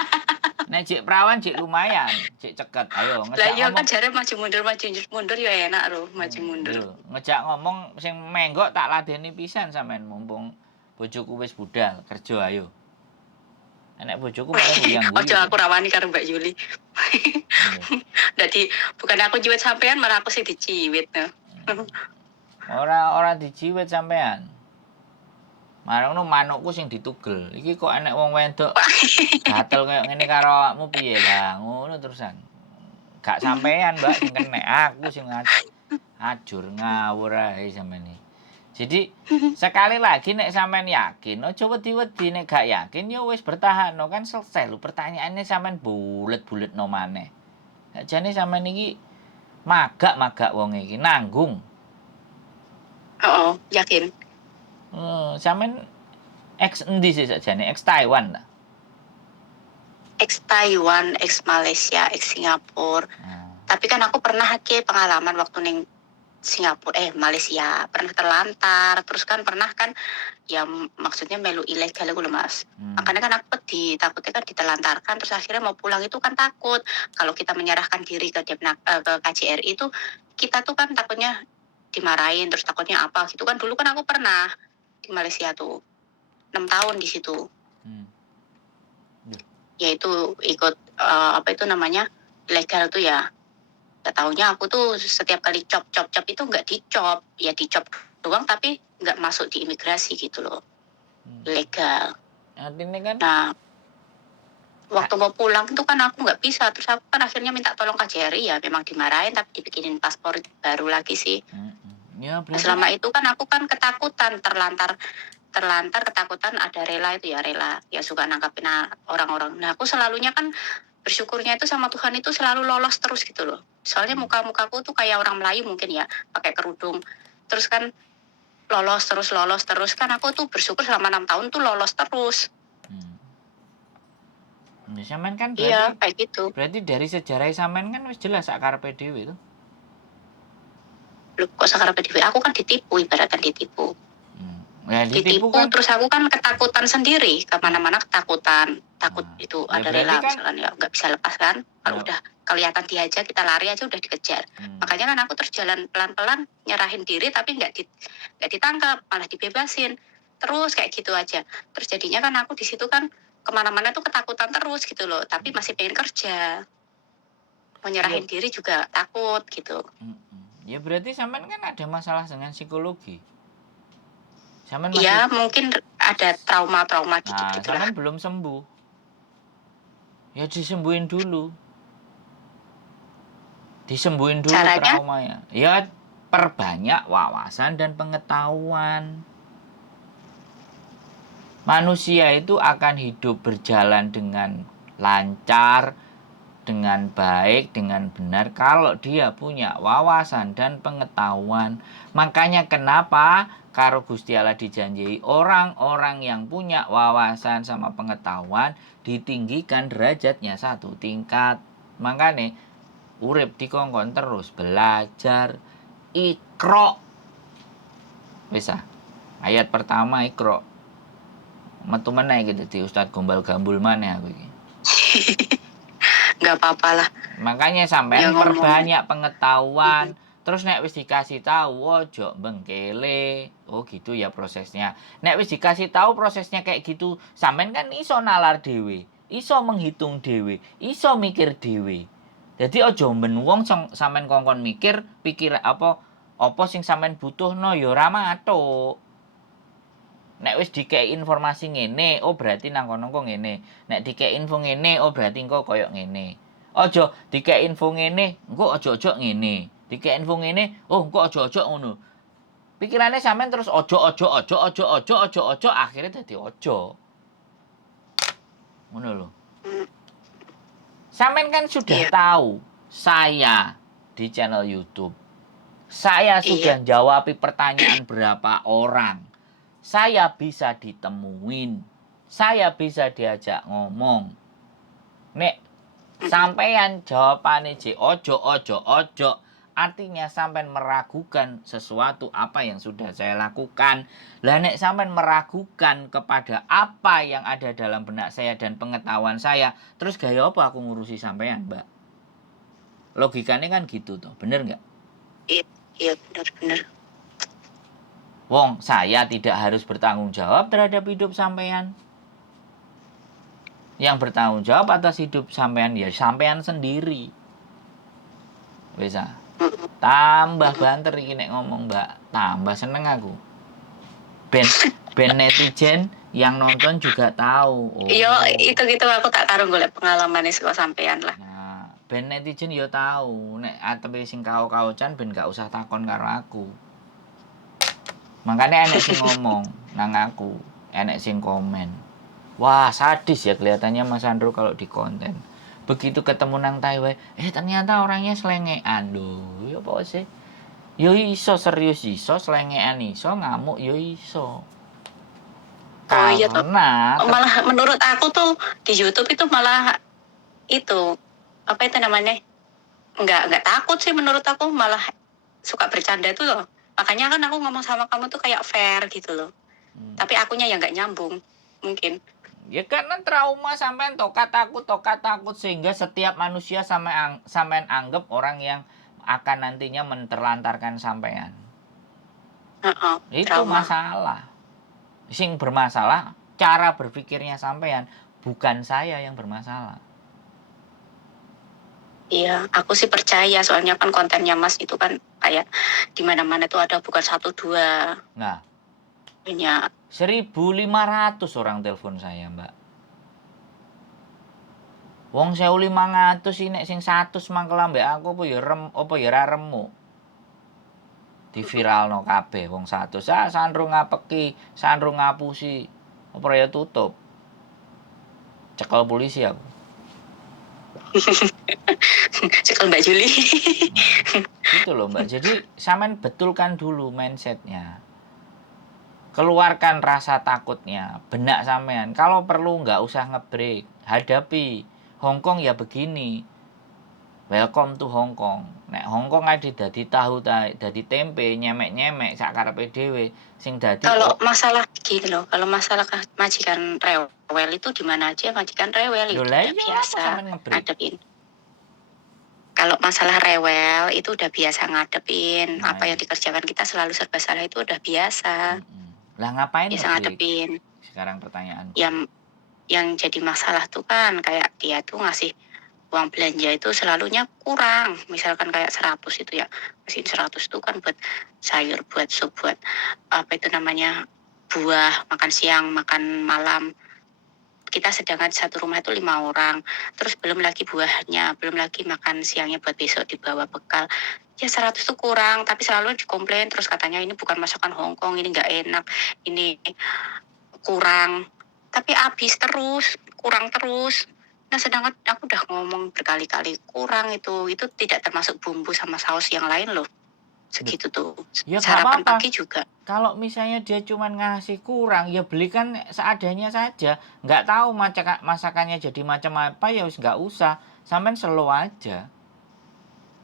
Nek jek perawan jek lumayan, jek ceket. Ayo Lah ngejak iya kan ngomong. jare maju mundur ya enak lho maju mundur. Lho, ngejak ngomong sing menggok tak ladeni pisan sampean mumpung bojoku wis budal, kerja ayo. Nek bojoku malah guyang-guyu. Ojo aku rawani karo Mbak Yuli. Dadi bukan aku ciwit sampean malah aku sing diciwit. Ora dijiwit sampean. Marang manukku sing ditugel. Iki kok enek wong wedok gatel koyo ngene karo awakmu piye lah, ngono terusan. Gak sampean, Mbak, sing kenek, aku sing ajur ngawur ae sampean iki. Jadi sekali lagi nek sampean yakin, aja wedi-wedi, nek gak yakin ya wis bertahan, no kan selesai lho. Pertanyaannya sampean bulet-buletno maneh. Jane sampean iki magak wong iki nanggung. Oh, yakin. Sampean ex endi sih sakjane? Ex Taiwan ta? Ex Taiwan, ex Malaysia, ex Singapura. Tapi kan aku pernah ke pengalaman waktu ning Singapura, Malaysia pernah terlantar, terus kan pernah kan ya maksudnya melu ilegal gitu loh Mas. Makanya kan aku takutnya kan ditelantarkan, terus akhirnya mau pulang itu kan takut kalau kita menyerahkan diri ke KJRI itu kita tuh kan takutnya dimarahin, terus takutnya apa gitu kan. Dulu kan aku pernah di Malaysia tuh 6 tahun di situ. Yaitu ikut apa itu namanya legal tuh ya. Gak taunya aku tuh setiap kali cop itu nggak dicop, ya dicop doang tapi nggak masuk di imigrasi gitu loh. Legal. Artinya kan Nah, waktu mau pulang itu kan aku nggak bisa, terus aku kan akhirnya minta tolong KJRI ya, memang dimarahin tapi dibikinin paspor baru lagi sih. Ya, Selama itu kan aku kan ketakutan terlantar ketakutan ada rela itu ya suka nangkapin orang-orang. Nah aku selalunya kan bersyukurnya itu sama Tuhan itu selalu lolos terus gitu loh. Soalnya mukaku tuh kayak orang Melayu mungkin ya, pakai kerudung. Terus kan lolos terus kan aku tuh bersyukur selama 6 tahun tuh lolos terus. Sampean kan berarti, iya kayak gitu. Berarti dari sejarah sampean kan wis jelas sak karepe dhewe itu. Loh, kok sakarepe dhewe? Aku kan ditipu, ibaratkan ditipu. Ya, ditipu kan, terus aku kan ketakutan sendiri, kemana-mana ketakutan, takut itu ya, ada rela kan, misalkan ya nggak bisa lepas kan, kalau udah kelihatan dia aja kita lari aja udah dikejar. Makanya kan aku terus jalan pelan-pelan nyerahin diri tapi nggak ditangkap, malah dibebasin terus kayak gitu aja. Terus jadinya kan aku di situ kan kemana-mana tuh ketakutan terus gitu loh, tapi masih pengen kerja, mau nyerahin diri juga takut gitu. Ya berarti sampean kan ada masalah dengan psikologi. Iya mungkin ada trauma dikit gitu lah. Sampean belum sembuh. Ya disembuhin dulu. Caranya? Traumanya. Ya perbanyak wawasan dan pengetahuan. Manusia itu akan hidup berjalan dengan lancar, dengan baik, dengan benar kalau dia punya wawasan dan pengetahuan. Makanya kenapa karo Gusti Allah dijanji orang-orang yang punya wawasan sama pengetahuan ditinggikan derajatnya 1 tingkat. Makanya urip dikongkon terus belajar. Iqra. Bisa. Ayat pertama Iqra. Metu meneh gitu di Ustaz Gombal Gambul maneh aku iki. Nggak apa-apa lah. Makanya sampean perbanyak pengetahuan. Terus nek wis dikasih tahu ojo bengkele. Oh gitu ya prosesnya. Nek wis dikasih tahu prosesnya kayak gitu, sampean kan iso nalar dhewe, iso menghitung dhewe, iso mikir dhewe. Jadi ojo ben wong sampean kongkon pikir apa sing sampean butuhno ya ora matuk. Nek wis dikei informasi ngene, oh berarti nang kono kok ngene. Nek dikei info ngene, oh berarti engko koyo ngene. Ojo dikek info ngene, engko ojo-ojo ngene. Dikek info ngene, oh engko ojo-ojo ngono. Pikirannya sampean terus ojo, akhirnya dadi ojo. Ngono lho. Sampean kan sudah Iya. tahu saya di channel YouTube. Saya sudah Iya. jawab pertanyaan berapa orang. Saya bisa ditemuin. Saya bisa diajak ngomong. Nek sampean jawabane ojo, artinya sampean meragukan sesuatu apa yang sudah saya lakukan. Lah nek sampean meragukan kepada apa yang ada dalam benak saya dan pengetahuan saya, terus gaya apa aku ngurusi sampean, Mbak? Logikanya kan gitu tuh, bener nggak? Iya, benar. Wong, saya tidak harus bertanggung jawab terhadap hidup sampean. Yang bertanggung jawab atas hidup sampean ya sampean sendiri. Bisa. Tambah banter iki nek ngomong, Mbak. Tambah seneng aku. Ben netizen yang nonton juga tahu. Oh. Iya, itu aku tak karo golek pengalaman saka sampean lah. Nah, ben netizen yo tahu nek atepe sing kau-kaucan ben gak usah takon karo aku. Makanya enek sing ngomong nang aku, enek sing komen. Wah, sadis ya kelihatannya Mas Andro kalau di konten. Begitu ketemu nang Taiwan, ternyata orangnya selengean. Loh, ya apa sih? Yo iso serius iso, selengean iso, ngamuk yo iso. Iya toh. Karena Malah menurut aku tuh di YouTube itu malah itu apa itu namanya? Enggak takut sih menurut aku, malah suka bercanda tuh loh. Makanya kan aku ngomong sama kamu tuh kayak fair gitu loh. Tapi akunya yang nggak nyambung mungkin. Ya karena trauma sampean tokat takut sehingga setiap manusia sampean anggap orang yang akan nantinya menterlantarkan sampean. Itu Trauma. masalah. Sing bermasalah cara berpikirnya sampean, bukan saya yang bermasalah. Iya, aku sih percaya soalnya kan kontennya Mas itu kan kayak di mana-mana tuh ada, bukan 1-2. Nah, Banyak. 1.500 orang telepon saya, Mbak. Wong 1.500 sih nek sing 100 mangkel ambek aku apa ya ra remuk. Diviralno kabeh wong 100. Sandro ngapeki, Sandro ngapusi. Apa ya tutup. Cekel polisi aku. Cekel Mbak Juli. Gitu loh, Mbak. Jadi sampean betulkan dulu mindsetnya. Keluarkan rasa takutnya, benak sampean. Kalau perlu nggak usah ngebreak, hadapi. Hongkong ya begini. Welcome to Hongkong. Nek Hongkong ada dadi tahu dadi tempe, nyemek-nyemek sak karepe dhewe. Sing dadi Kalau masalah gini loh, kalau masalah majikan rewel itu di mana aja majikan rewel itu udah biasa ngadepin. Kalau masalah rewel itu udah biasa ngadepin. Nah, apa yang dikerjakan kita selalu serba salah itu udah biasa. Lah ngapain biasa ngadepin. Sekarang pertanyaan. Yang jadi masalah tuh kan kayak dia tuh ngasih uang belanja itu selalunya kurang. Misalkan kayak 100 itu ya, mesin 100 itu kan buat sayur, buat sup, buat apa itu namanya, buah, makan siang, makan malam. Kita sedangkan satu rumah itu 5 orang, terus belum lagi buahnya, belum lagi makan siangnya buat besok dibawa bekal. Ya 100 itu kurang, tapi selalu dikomplain terus katanya ini bukan masakan Hongkong, ini nggak enak, ini kurang. Tapi habis terus, kurang terus. Nah sedangkan aku udah ngomong berkali-kali kurang itu tidak termasuk bumbu sama saus yang lain loh. Segitu tuh. Ya, sarapan pagi juga. Kalau misalnya dia cuma ngasih kurang, ya belikan seadanya saja. Nggak tahu masakannya jadi macam apa, ya nggak usah. Sampean slow aja.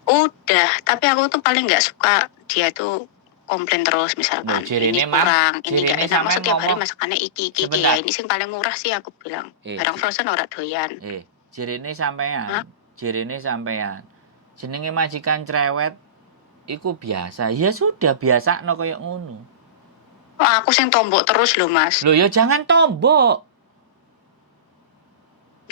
Udah, tapi aku tuh paling nggak suka dia tuh komplain terus misalkan ini kurang, ini nggak enak, masa tiap hari masakannya iki ya, ini sing paling murah sih aku bilang. Barang frozen ora doyan. Jirine sampean. Jenenge majikan cerewet iku biasa. Ya sudah biasa no koyo ngono. Aku sing tombok terus loh Mas. Loh ya jangan tombok.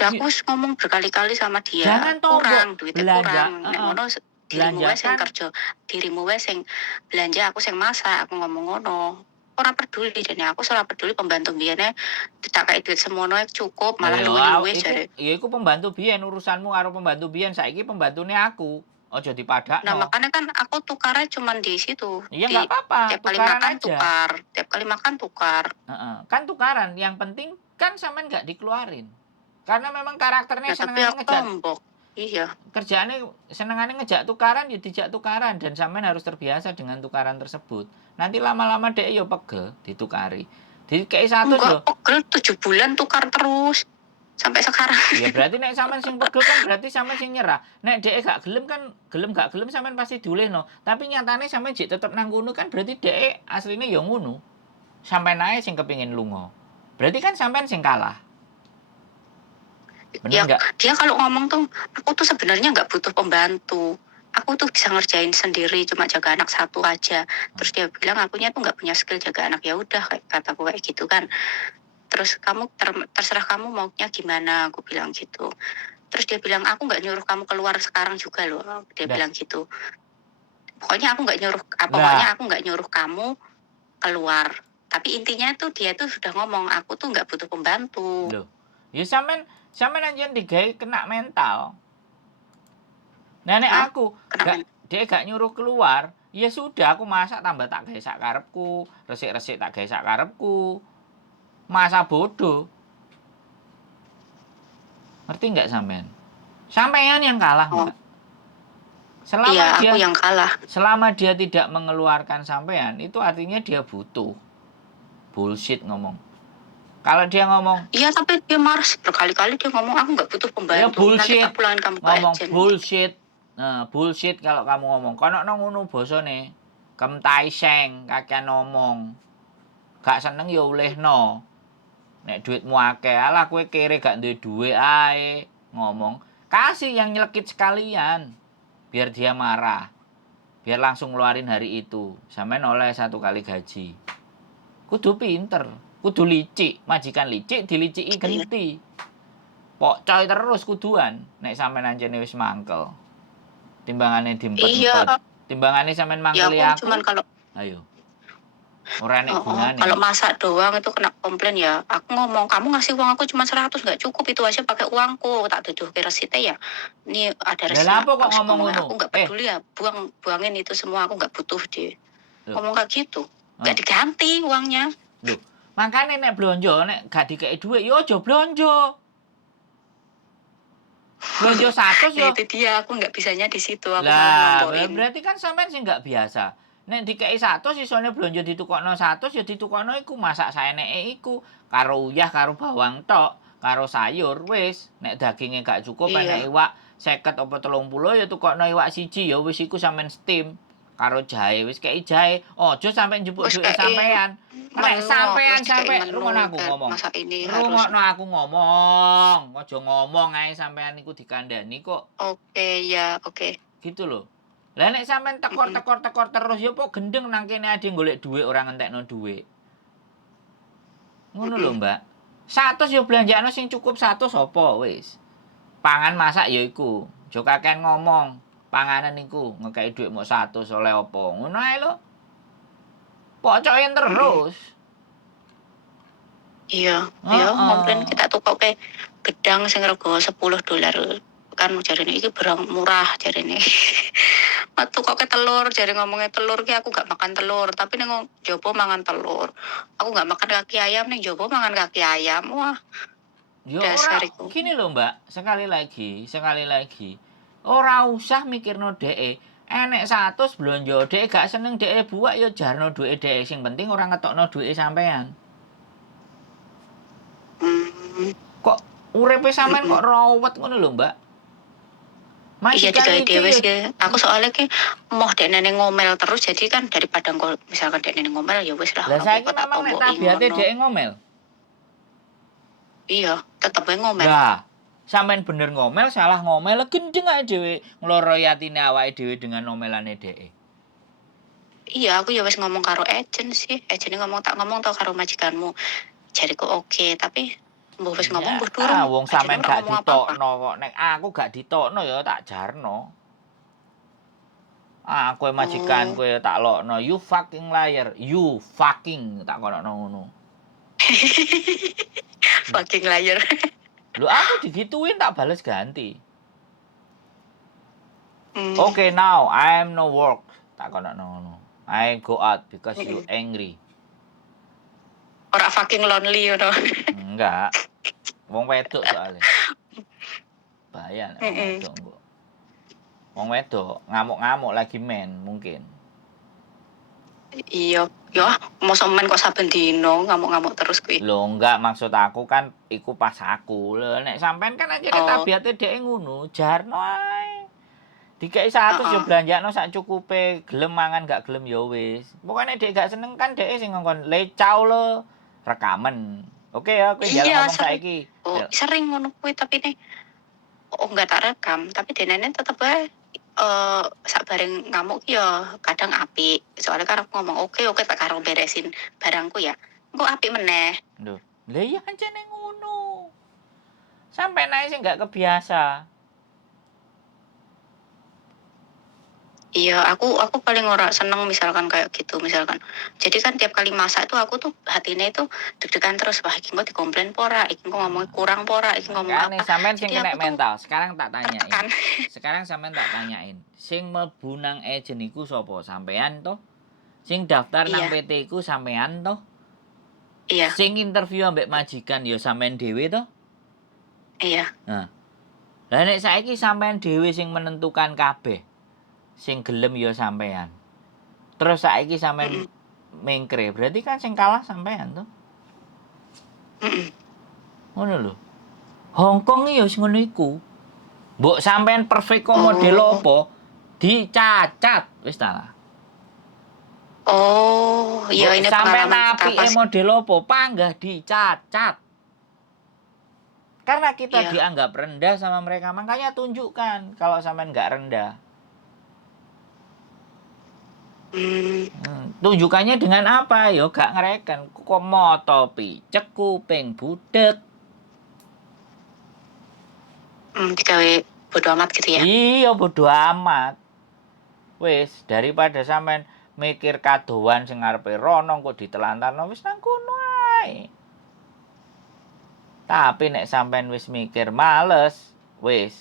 Udah aku ngomong berkali-kali sama dia. Jangan tombok. Kurang, duitnya kurang. Nek ngono dirimu wae sing kerja, dirimu wae sing belanja, aku sing masak, aku ngomong ngono. ora peduli dene aku ora peduli pembantu mbiyene tak kayak duit semono cukup malah Ya luwih-luwih iku jare. ya iku pembantu biyen urusanmu karo pembantu biyen, saiki pembantune aku. Aja Nah, dipadakno. makanya kan aku tukarnya cuman di situ, Iya di nggak apa-apa, tiap kali tukaran makan aja. tukar, tiap kali makan tukar. Heeh, kan tukaran, yang penting kan sampean nggak dikeluarin. Karena memang karakternya Nah, tapi senengane aku ngejak tombok. Iya. kerjaannya senengane ngejak tukaran ya dijak tukaran dan sampean harus terbiasa dengan tukaran tersebut. Nanti lama-lama dhek yo pegel ditukari. Dikei 100 Enggak, yo. pegel 7 bulan tukar terus sampai sekarang. Ya berarti nek sampean sing pegel kan berarti sampean sing nyerah. Nek dhek gak gelem kan gelem gak gelem sampean pasti diulehno. Tapi nyatane sampean jek tetep nang kono kan berarti dhek asline yo ngono. Sampean ae sing kepengin lunga. Berarti kan sampean sing kalah. Bener Ya, nggak? dia kalau ngomong tuh, aku tuh sebenarnya nggak butuh pembantu. Aku tuh bisa ngerjain sendiri, cuma jaga anak satu aja. Terus dia bilang akunya tuh nggak punya skill jaga anak. Ya udah, kayak kataku kayak gitu kan. Terus kamu terserah kamu maunya gimana, aku bilang gitu. Terus dia bilang aku nggak nyuruh kamu keluar sekarang juga loh. Dia Dah. bilang gitu. Pokoknya aku nggak nyuruh, pokoknya Lah, aku nggak nyuruh kamu keluar. Tapi intinya tuh dia tuh sudah ngomong aku tuh nggak butuh pembantu. loh. Ya sampean anjen digawe kena mental. Nenek Hah? aku Kenapa? dia gak nyuruh keluar. Ya sudah aku masak tambah tak gawe sak karepku, resik-resik tak gawe sak karepku. Masa bodoh. Ngerti nggak sampean? Sampean yang kalah, Oh, Mbak. Selama iya dia aku yang kalah. selama dia tidak mengeluarkan sampean, itu artinya dia butuh. Bullshit ngomong. Kalau dia ngomong, Iya tapi dia marah berkali-kali dia ngomong aku nggak butuh ya pembantu. Nanti tak bullshit. pulangin kamu ke Ngomong agent. bullshit. Nah, bullshit kalau kamu ngomong. Kono nang ngono basane. Kemtai seng kakean ngomong. Gak seneng ya olehno. Nek duitmu akeh, alah kowe kere gak duwe duit ae. Ngomong, kasih yang nyelekit sekalian. Biar dia marah. Biar langsung ngeluarin hari itu. Sampeyan oleh 1 kali gaji. Kudu pinter, kudu licik. Majikan licik diliciki genti. Pok coy terus kuduan nek sampean ancene wis mangkel. Timbangane Iya, diempet-empet. Timbangane sampean ya mangkeli aku cuman aku. kalau Ayo. Ora nek kalau gunane. masak doang itu kena komplain ya. Aku ngomong kamu ngasih uang aku cuma 100 nggak cukup itu aja pakai uangku tak tuduh ke resitnya ya. Ini ada Lah lha resitnya apa kok harus ngomong ngomongnya ngono? aku nggak peduli ya buangin itu semua aku nggak butuh deh. Loh. Ngomong kayak gitu nggak Oh. diganti uangnya. Loh, makane nek blonjo nek gak dikei dhuwit yo aja blonjo. Blonjo 100 Nah yo. itu dia aku nggak bisanya di situ aku malah Lah, nombokin. berarti kan sampean sing gak biasa. Nek dikei 100 sisone blonjo ditukokno 100 ya ditukokno iku masak saeneke iku karo uyah karo bawang tok, karo sayur wis. Nek daginge gak cukup enek Iya. iwak 50 apa 30 ya tukokno iwak siji ya wis iku sampean steam karo jahe wis kei jahe. Ojo sampe njupuk Wes duit kayak sampean. Nek menu, wes sampean kayak sampe menu rungokno aku ngomong. masak ini harus. Rungokno aku ngomong. Ojo ngomong ae sampean iku dikandani kok. Oke ya oke. Gitu loh. Lah nek sampean Mm-mm. tekor terus ya kok gendeng nang kene ade golek dhuwit ora ngentekno dhuwit. Ngono lho, Mm-mm. Mbak. 100 ya belanjano sing cukup 100 apa wis. Pangan masak ya iku. Aja kakean ngomong. Panganan iku ngekei dhuwit mok 100 oleh apa. Ngono ae lho. Pocoken Mm-mm. terus. Iya, ya komplain Heeh. kita tuh kok kayak gedang sing rego $10 kan jarine iki barang murah jarine. Metu kok ke telur, jare ngomongnya telur ki aku gak makan telur, tapi ning jopo mangan telur. Aku gak makan kaki ayam ning jopo mangan kaki ayam. Wah, Ya dasar ora iku. gini loh, Mbak. Sekali lagi. Ora usah mikirno dheke. Enek 100 blonjo dhek gak seneng dhek buak ya jarno duwike dhek sing penting ora ngetokno duwike sampean. Hmm, Kok uripe sampean mm-mm. kok rawet ngono lho, Mbak. Iya Majikan digawe licik dhewe ya. sih. Aku soalnya ki moh dek nenek ngomel terus jadi kan daripada misalkan dek nenek ngomel ya wis lah Lah apa-apa saiki tak memang nek tomboki tabiate ngono. dhek ngomel. Iya, tetep ae ngomel. Lah, sampean bener ngomel, salah ngomel gendeng ae dhewe ngloroi atine awake dhewe dengan omelane dhek. Iya, aku ya wis ngomong karo agent sih. Agent ngomong tak ngomong tau karo majikanmu. Jadiku oke, tapi mbuh wis ngomong Ya, mbuh durung. wong Agent sampean ora gak ngomong apa-apa. ditokno kok. Nek aku gak ditokno ya tak jarno. Ah, kowe majikan Oh. kowe tak lokno, you fucking liar, you fucking tak kono ngono. Fucking liar. Lho aku digituin tak bales ganti. Hmm. Okay, now I am no work. Tak kono ngono. I go out because you Mm-mm. angry. Ora fucking lonely you know. Enggak. Wong wedok soalnya. Bahaya nek wong Mm-mm. wedok engko. Wong wedok ngamuk-ngamuk lagi men mungkin. Iya, ya mosok men kok saben dino ngamuk-ngamuk terus kuwi. Lho enggak maksud aku kan iku pas aku. Lho nek sampean kan anjene Oh, tabiate dhek ngono, jarno ae. Dikai 100 ya heeh. belanjakno sak cukupe, gelem mangan gak gelem ya wis. Pokoknya dhek gak seneng kan dhek sing ngongkon lecau lo rekaman. Oke ya, kowe njaluk Iya, ngomong saiki. sering ngono kuwi tapi nih enggak tak rekam, tapi denene tetep bae sak bareng ngamuk ki ya kadang apik. Soalnya kan aku ngomong, "Oke, oke tak karo beresin barangku ya." Engko apik meneh. Lho, lah iya ancene ngono. Sampai naik sih nggak kebiasa. Iya, aku paling ora seneng misalkan kayak gitu, misalkan. Jadi kan tiap kali masak itu aku tuh hatinya itu deg-degan terus, wah iki engko dikomplain pora, iki engko ngomong kurang pora, iki ngomong Makanya apa. sampean sing Jadi kena aku tuh mental. Sekarang tak tanyain. tertekan. Sekarang sampean tak tanyain. Sing mlebu nang agent iku sapa? Sampean toh? Sing daftar nang Iya, PT iku sampean toh? iya, Sing interview ambek majikan ya sampean dhewe toh? iya. Nah, lah nek saiki sampean dhewe sing menentukan kabeh. Sing gelem ya sampean. Terus saiki sampean Mm-mm, mengkre, berarti kan sing kalah sampean toh? mm-mm. Ngono lho. Hongkong ya wis ngono iku. Mbok sampean perfect kok model Oh, apa? Dicacat wis ta lah. oh, iya Mbok ini sampean pengalaman pertama apike sih. model apa? Panggah dicacat. Karena kita Iya. dianggap rendah sama mereka, makanya tunjukkan kalau sampean nggak rendah. Hmm, Tunjukannya dengan apa? Yo gak ngereken. Kok moto picek kuping budek. digawe bodo amat gitu ya. Iya bodo amat. Wis daripada sampean mikir kadoan sing ngarepe rono kok ditelantarno wis nang kono ae. Tapi nek sampean wis mikir males, wis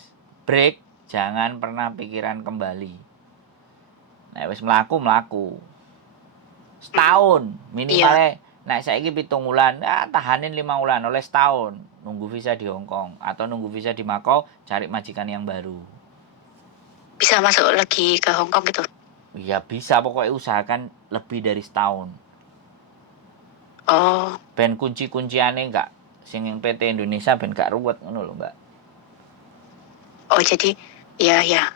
break, jangan pernah pikiran kembali. Nek wis mlaku. Setahun Iya, minimalnya. Nek saiki 7 wulan, tahanin 5 wulan oleh setahun. Nunggu visa di Hong Kong atau nunggu visa di Makau, cari majikan yang baru. bisa masuk lagi ke Hong Kong gitu. Ya bisa pokoknya usahakan lebih dari setahun. Oh, Ben kunci-kunciane enggak sing PT Indonesia ben gak ruwet ngono lho, Mbak. oh jadi ya ya.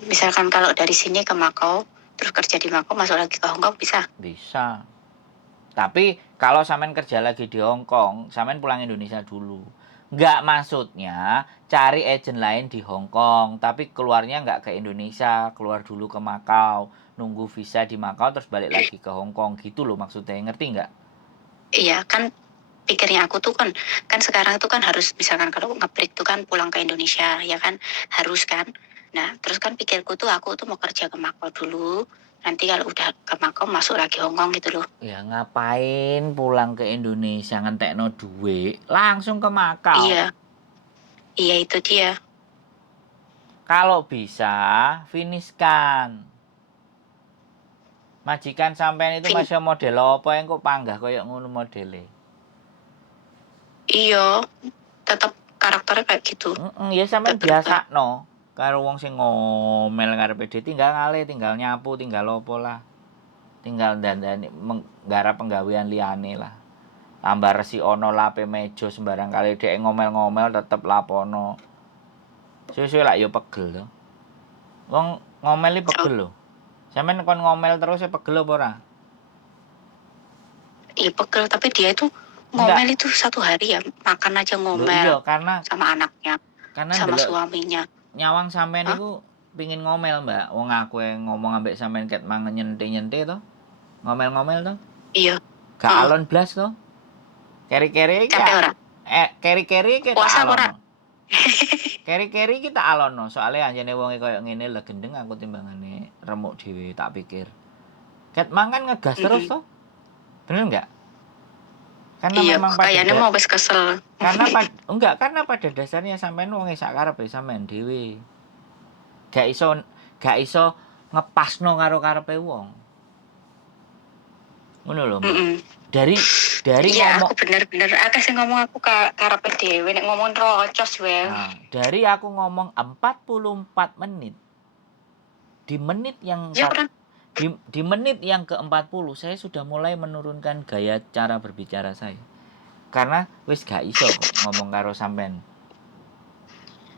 Misalkan kalau dari sini ke Makau, terus kerja di Makau masuk lagi ke Hong Kong bisa. Bisa. Tapi kalau sampean kerja lagi di Hong Kong, sampean pulang Indonesia dulu. Nggak maksudnya cari agent lain di Hong Kong, tapi keluarnya nggak ke Indonesia, keluar dulu ke Makau, nunggu visa di Makau terus balik lagi ke Hong Kong gitu loh maksudnya, ngerti nggak? Iya kan pikirnya aku tuh kan sekarang tuh kan harus misalkan kalau ngebreak tuh kan pulang ke Indonesia ya kan harus kan. Nah terus kan pikirku tuh aku tuh mau kerja ke Makau dulu. Nanti kalau udah ke Makau masuk lagi Hong Kong gitu loh. Ya ngapain pulang ke Indonesia ngentekno duit, langsung ke Makau. Iya, iya itu dia. Kalau bisa, finishkan. Majikan sampean itu Vin, masih model apa yang kok panggah koyo ngono modele. iya, tetap karakternya kayak gitu. Ya sampean Gak berubah. biasakno karo wong sing ngomel ngarepe dhewe tinggal ngalih, tinggal nyapu, tinggal opo lah. Tinggal dandani nggarap penggawean liyane lah. Tambah resi ono lape meja sembarang kali dhek ngomel-ngomel tetep lapono. Suwe-suwe lak yo pegel to. Wong ngomel iki Oh, pegel lho. Sampeyan kon ngomel terus e pegel apa ora? iya pegel. Tapi dia itu Enggak. ngomel itu 1 hari ya. Makan aja Lho ngomel iya karena sama anaknya, sama ndelok suaminya. nyawang sampean Hah? iku pingin ngomel, Mbak. Wong aku yang ngomong ambek sampean ket mangan nyente-nyente to. Ngomel-ngomel to. Iya. Gak Heeh. alon blas to. Keri-keri iki Capek ya. ora? Keri-keri iki tak Puasa ora? alono. Keri-keri kita alono, soalnya anjane wonge koyo ngene lah gendeng aku timbangane remuk dhewe tak pikir. Ket mangan ngegas terus Mm-mm. toh. Bener enggak? Karena Iya, memang pada kayaknya mau wis kesel. karena pada dasarnya sampean wong sak karepe sampean dhewe. Gak iso ngepasno karo karepe wong. Ngono lho, Mbak. Mm-mm. Dari Iya, ngomong aku bener-bener akeh sing ngomong aku karepe dhewe nek ngomong rocos wae. dari aku ngomong 44 menit. Di menit yang Ya kan? di menit yang ke-40 saya sudah mulai menurunkan gaya cara berbicara saya. Karena wis gak iso kok ngomong karo sampean.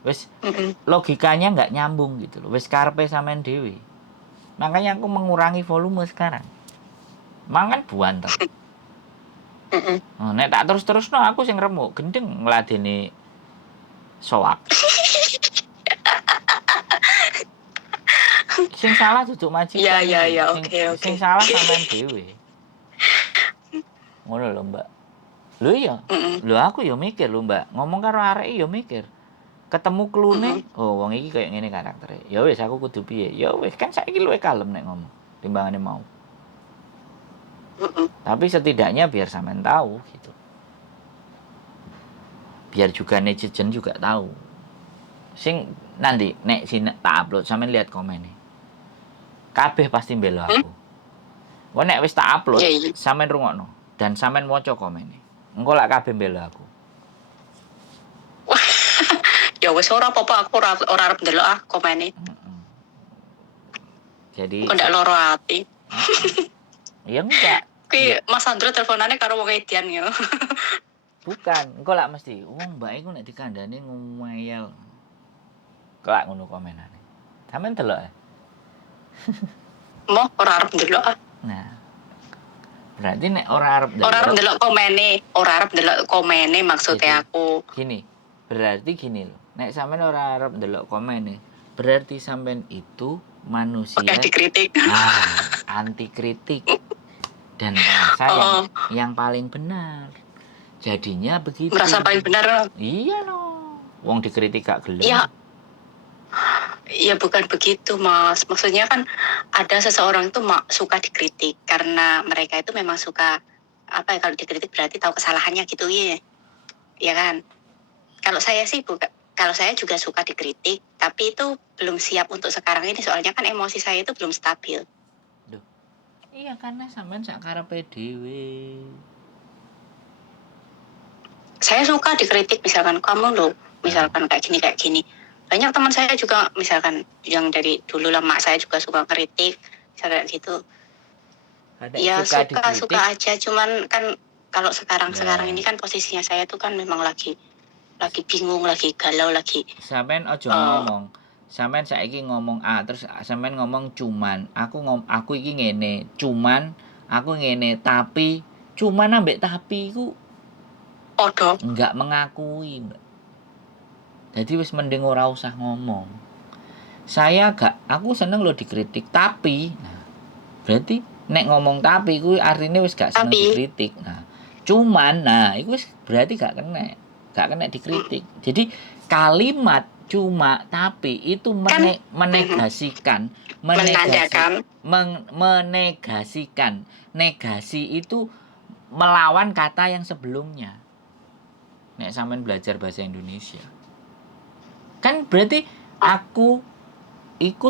Wis Mm-mm. logikanya nggak nyambung gitu loh. Wis karepe sampean dhewe. Makanya aku mengurangi volume sekarang. Mangan buanter. Mm-mm. Nek tak terus-terusno aku sing remuk, gendeng ngladeni soak. Sing salah duduk Iya, majikan iya, iki. iya, Sing oke, oke. sing salah sampean dhewe. Ngono lho, Mbak. Lho iya. Mm-mm. Lho aku ya mikir lho, Mbak. Ngomong karo arek ya mikir. Ketemu klune, Mm-mm. oh wong iki kayak ngene karaktere. Ya wis aku kudu piye? Ya wis kan saiki luwih kalem nek ngomong timbangane mau. Mm-mm. Tapi setidaknya biar sampean tahu gitu. Biar juga netizen juga tahu. Sing nanti nek sini tak upload sampean lihat komennya. Kabeh pasti mbela Hmm? aku. Wah nek wis tak upload, Iya, iya. sampean rungokno dan sampean waca komennya. Engko lak kabeh mbela aku. Ya wis ora apa-apa, aku ora arep ndelok komene. Jadi Kok ndak loro ati. ya enggak. Ki Ya Mas Andro teleponane karo wong edian ya. bukan. Engko lak mesti wong mbak iku nek dikandani ngomel. Kelak ngono komenane. Sampeyan delok ya. Mo ora arep ndelok. Nah, berarti nek ora arep Ora arep delok. ndelok komene maksudnya aku. Gini, berarti gini loh. Nek sampean ora arep ndelok komene, berarti sampean itu manusia Oke dikritik. anti kritik dan merasa Oh, yang paling benar. Jadinya begitu. merasa paling benar. Iya loh. Wong dikritik gak gelem. Ya, ya bukan begitu Mas. Maksudnya kan ada seseorang itu suka dikritik karena mereka itu memang suka apa ya, kalau dikritik berarti tahu kesalahannya gitu ya. Ya kan? Kalau saya sih kalau saya juga suka dikritik, tapi itu belum siap untuk sekarang ini soalnya kan emosi saya itu belum stabil. Duh. Iya karena sampean sak karepe dhewe. Saya suka dikritik misalkan kamu loh, misalkan kayak gini. Banyak teman saya juga misalkan yang dari dulu lah mak saya juga suka kritik, misalkan gitu. Ada Ya suka suka aja, cuman kan kalau sekarang Ya. ini kan posisinya saya tuh kan memang lagi bingung, lagi galau, lagi Sampean ojo ngomong. Sampean saiki ngomong A terus sampean ngomong cuman. Aku iki ngene, cuman aku ngene, tapi cuman ambek tapi iku podo. enggak mengakui, Mbak. Jadi wis mending ora usah ngomong. Aku seneng lo dikritik, tapi nah, berarti nek ngomong tapi kuwi artinya wis gak seneng dikritik. Nah, cuman nah iku wis berarti gak kena dikritik. Jadi kalimat cuma tapi itu menegasikan menegasikan negasi itu melawan kata yang sebelumnya. Nek sampean belajar bahasa Indonesia. Kan berarti aku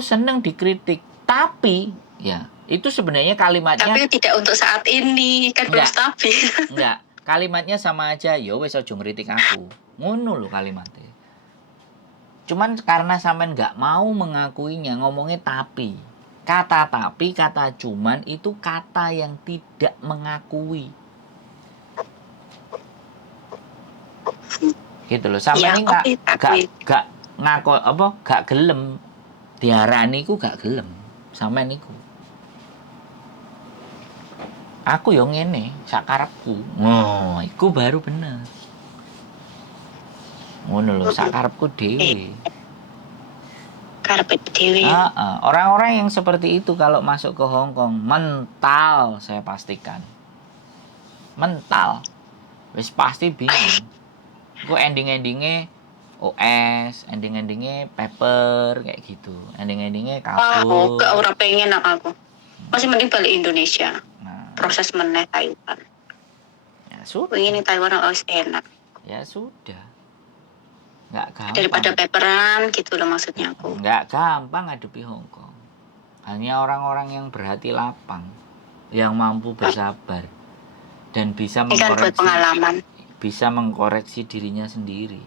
seneng dikritik, tapi ya itu sebenarnya kalimatnya Tapi tidak untuk saat ini, kan belum stabil. Enggak, kalimatnya sama aja. Ya wis aja ngritik aku. Ngono lho kalimatnya. Cuman karena sampean nggak mau mengakuinya, ngomongnya tapi. Kata tapi, kata cuman itu kata yang tidak mengakui. Gitu loh. Sampean ini gak ngaku apa? Gak gelem. Diarani ku gak gelem. Sampean niku. Aku yo ngene, sak karepku. Oh, iku baru bener. Ngono lho, sak karepku dhewe. Karpet dewi. Orang-orang yang seperti itu kalau masuk ke Hong Kong mental, saya pastikan. Mental. Wis pasti bingung. Kok ending-endingnya OS, ending-endingnya paper kayak gitu. Ending-endingnya Wah, kabur. gak ora pengen aku. Masih mending balik Indonesia. Nah, Proses meneh Taiwan. ya sudah. Pengen Taiwan harus enak. Ya sudah. Nggak Daripada gampang. paperan gitu loh maksudnya aku. Nggak gampang ngadepi Hong Kong. Hanya orang-orang yang berhati lapang, yang mampu bersabar dan bisa Ini kan buat pengalaman. mengkoreksi dirinya sendiri.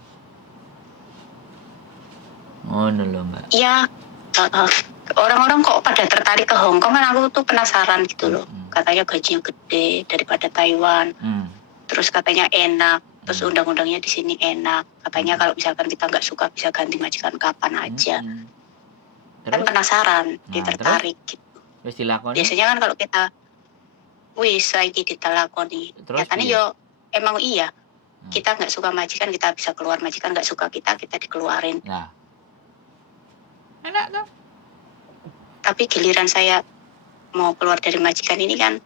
Ngono lho, Mbak. Iya. Orang-orang kok pada tertarik ke Hong Kong kan aku tuh penasaran gitu loh. Katanya gajinya gede daripada Taiwan. Terus katanya enak. Terus undang-undangnya di sini enak. Katanya kalau misalkan kita nggak suka bisa ganti majikan kapan aja. Kan penasaran, tertarik gitu. Wis dilakoni. Biasanya kan kalau kita wis saiki ditalakoni. Nyatanya yo emang iya. Kita nggak suka majikan kita bisa keluar, majikan nggak suka kita dikeluarin. Nah. Enak tuh. Tapi giliran saya mau keluar dari majikan ini kan.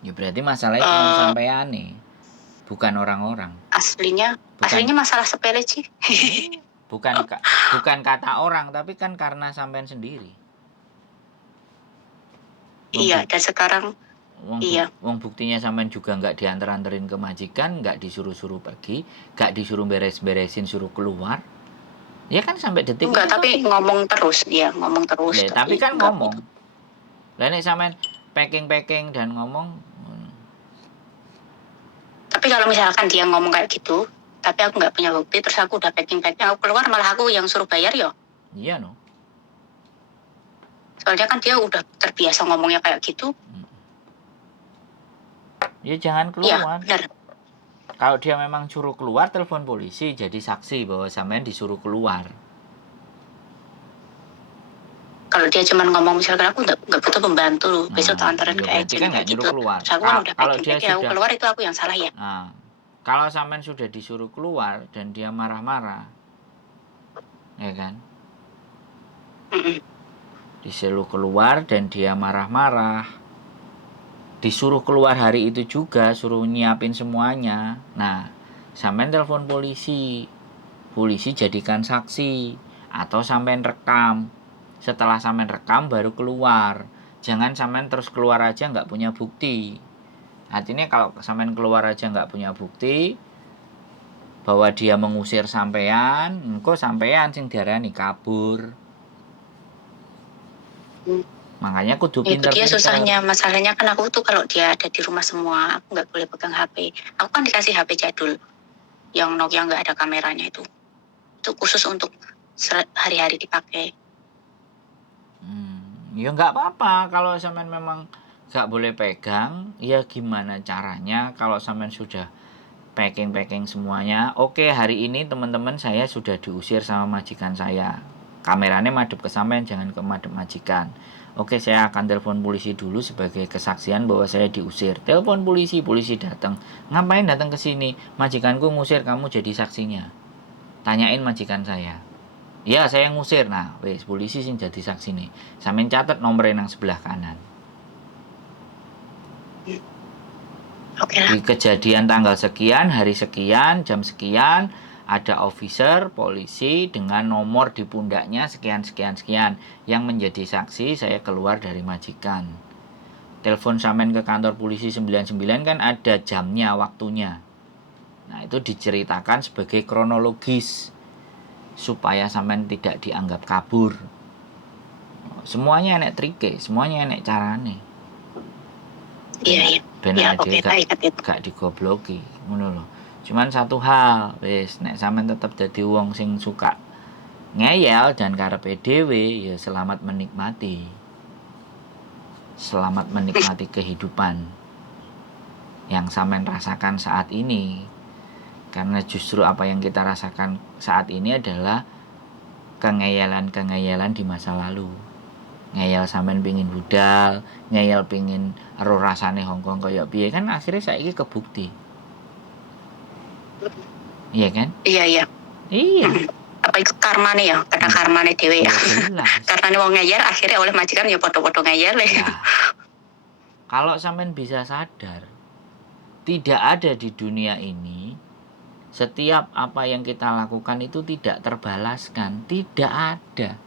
Ya berarti masalahnya cuma sampean nih. Bukan orang-orang. Aslinya masalah sepele sih. bukan kata orang, tapi kan karena sampean sendiri. Iya, dan sekarang Wong buktinya sampean juga nggak diantar-anterin ke majikan, nggak disuruh-suruh pergi, nggak disuruh beres-beresin, suruh keluar. Ya kan sampai detik enggak, tapi ngomong terus. Tapi kan ngomong. Lah nek sampean packing dan ngomong. Tapi kalau misalkan dia ngomong kayak gitu, tapi aku nggak punya bukti, terus aku udah packing, aku keluar malah aku yang suruh bayar yo. Iya no. Soalnya kan dia udah terbiasa ngomongnya kayak gitu. Ya jangan keluar. Iya, benar. Kalau dia memang suruh keluar, telepon polisi jadi saksi bahwa sampean disuruh keluar. Kalau dia cuma ngomong misalkan aku nggak butuh pembantu, besok tak antarin ke agent kan kayak gitu. Keluar. Aku kan udah kalau packing, aku keluar itu aku yang salah ya. Nah, kalau sampean sudah disuruh keluar dan dia marah-marah, ya kan? Disuruh keluar dan dia marah-marah, disuruh keluar hari itu juga, suruh nyiapin semuanya. Nah, sampean telepon polisi jadikan saksi atau sampean rekam. Setelah sampean rekam baru keluar. Jangan sampean terus keluar aja nggak punya bukti. Artinya kalau sampean keluar aja nggak punya bukti bahwa dia mengusir sampean, engko sampean sing diarani kabur. Makanya kudu pinter. Itu dia susahnya, masalahnya kan aku tuh kalau dia ada di rumah semua, aku nggak boleh pegang HP. Aku kan dikasih HP jadul, yang Nokia nggak ada kameranya itu khusus untuk hari-hari dipakai. Ya nggak apa-apa kalau sampean memang nggak boleh pegang, ya gimana caranya kalau sampean sudah packing semuanya. Oke, hari ini teman-teman saya sudah diusir sama majikan saya. Kameranya madep ke sampean, jangan ke madep majikan. Oke, saya akan telepon polisi dulu sebagai kesaksian bahwa saya diusir. Telepon polisi datang. Ngapain datang ke sini? Majikanku ngusir, kamu jadi saksinya. Tanyain majikan saya. Ya, saya ngusir. Nah, wes polisi sing jadi saksi nih. Sampeyan catet nomornya nang sebelah kanan. Oke lah. Di kejadian tanggal sekian, hari sekian, jam sekian, ada officer polisi dengan nomor di pundaknya sekian yang menjadi saksi saya keluar dari majikan. Telepon sampean ke kantor polisi 99 kan ada jamnya, waktunya. Nah, itu diceritakan sebagai kronologis supaya sampean tidak dianggap kabur. Semuanya enek trike, semuanya enek carane. Iya. Ben gak digobloki, ngono lho. Cuman satu hal, wis nek sampean tetep dadi wong sing suka ngeyel dan karepe dhewe, ya selamat menikmati. Selamat menikmati kehidupan yang sampean rasakan saat ini. Karena justru apa yang kita rasakan saat ini adalah kengeyelan di masa lalu. Ngeyel sampean pingin budal, ngeyel pingin ero rasane Hongkong kaya piye kan akhirnya saiki kebukti. Iya kan? Iya. Apa itu karmane ya? Kena karmane dhewe ya. Karena wong ngeyel akhirnya oleh majikan ya padha-padha ngeyel ya. Kalau sampean bisa sadar, tidak ada di dunia ini Setiap apa yang kita lakukan itu tidak terbalaskan, tidak ada.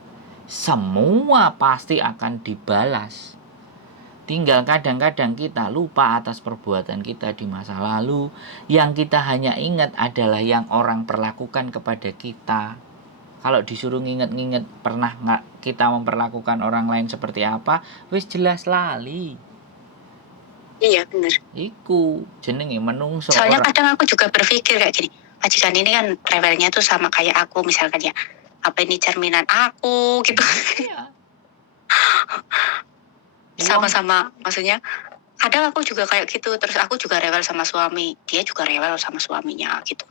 Semua pasti akan dibalas. Tinggal kadang-kadang kita lupa atas perbuatan kita di masa lalu. Yang kita hanya ingat adalah yang orang perlakukan kepada kita. Kalau disuruh nginget-nginget pernah nggak kita memperlakukan orang lain seperti apa, wis jelas lali. Iya bener. Iku jenenge menungso Soalnya ora. kadang aku juga berpikir kayak gini, majikan ini kan rewelnya tuh sama kayak aku misalkan ya, apa ini cerminan aku gitu. Iya. Sama-sama, maksudnya kadang aku juga kayak gitu, terus aku juga rewel sama suami, dia juga rewel sama suaminya gitu.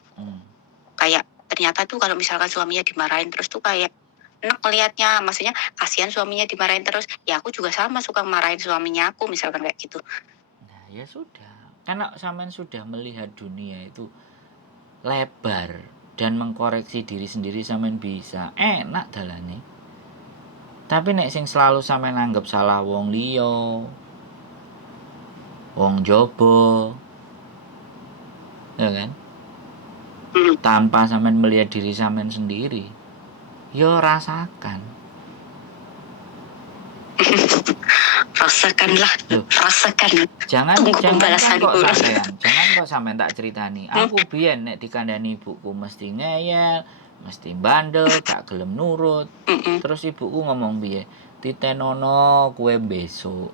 Kayak ternyata tuh kalau misalkan suaminya dimarahin terus tuh kayak enak ngeliatnya, maksudnya kasihan suaminya dimarahin terus, ya aku juga sama suka marahin suaminya aku misalkan kayak gitu. Nah, ya sudah. Karena sampean sudah melihat dunia itu lebar dan mengkoreksi diri sendiri sampean bisa. Enak dalane. Tapi nek sing selalu sampean anggap salah wong liya, wong jaba, ya kan? Tanpa sampean melihat diri sampean sendiri, yo rasakan. Rasakanlah, Loh, rasakan. jangan Tunggu kok pembalasanku. sampean tak ceritani. Aku biyen nek dikandani ibuku mesti ngeyel, mesti bandel, gak gelem nurut. Terus ibuku ngomong piye? Titenono kue besok.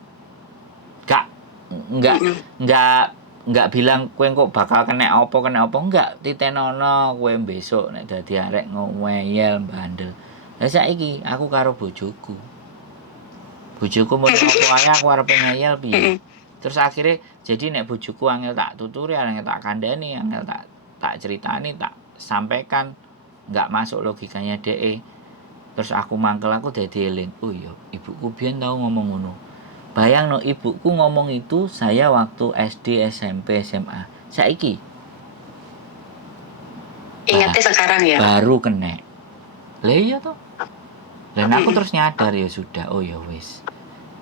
Gak enggak bilang kue kok bakal kena apa enggak. Titenono kue besok nek dadi arek ngeyel bandel. Lah saiki aku karo bojoku. Bojoku muni apa ae aku arep ngeyel piye. Terus akhirnya jadi nek bojoku angel tak tuturi, angel tak kandhani, angel tak ceritani, tak sampaikan, enggak masuk logikanya DE. Terus aku mangkel, aku dadi eling. Oh iya, ibuku biyen tau ngomong ngono. Bayangno ibuku ngomong itu saya waktu SD, SMP, SMA. Saiki Ingatnya sekarang ya. baru kena. Lah iya toh. Dan aku terus nyadar ya sudah, oh ya wis.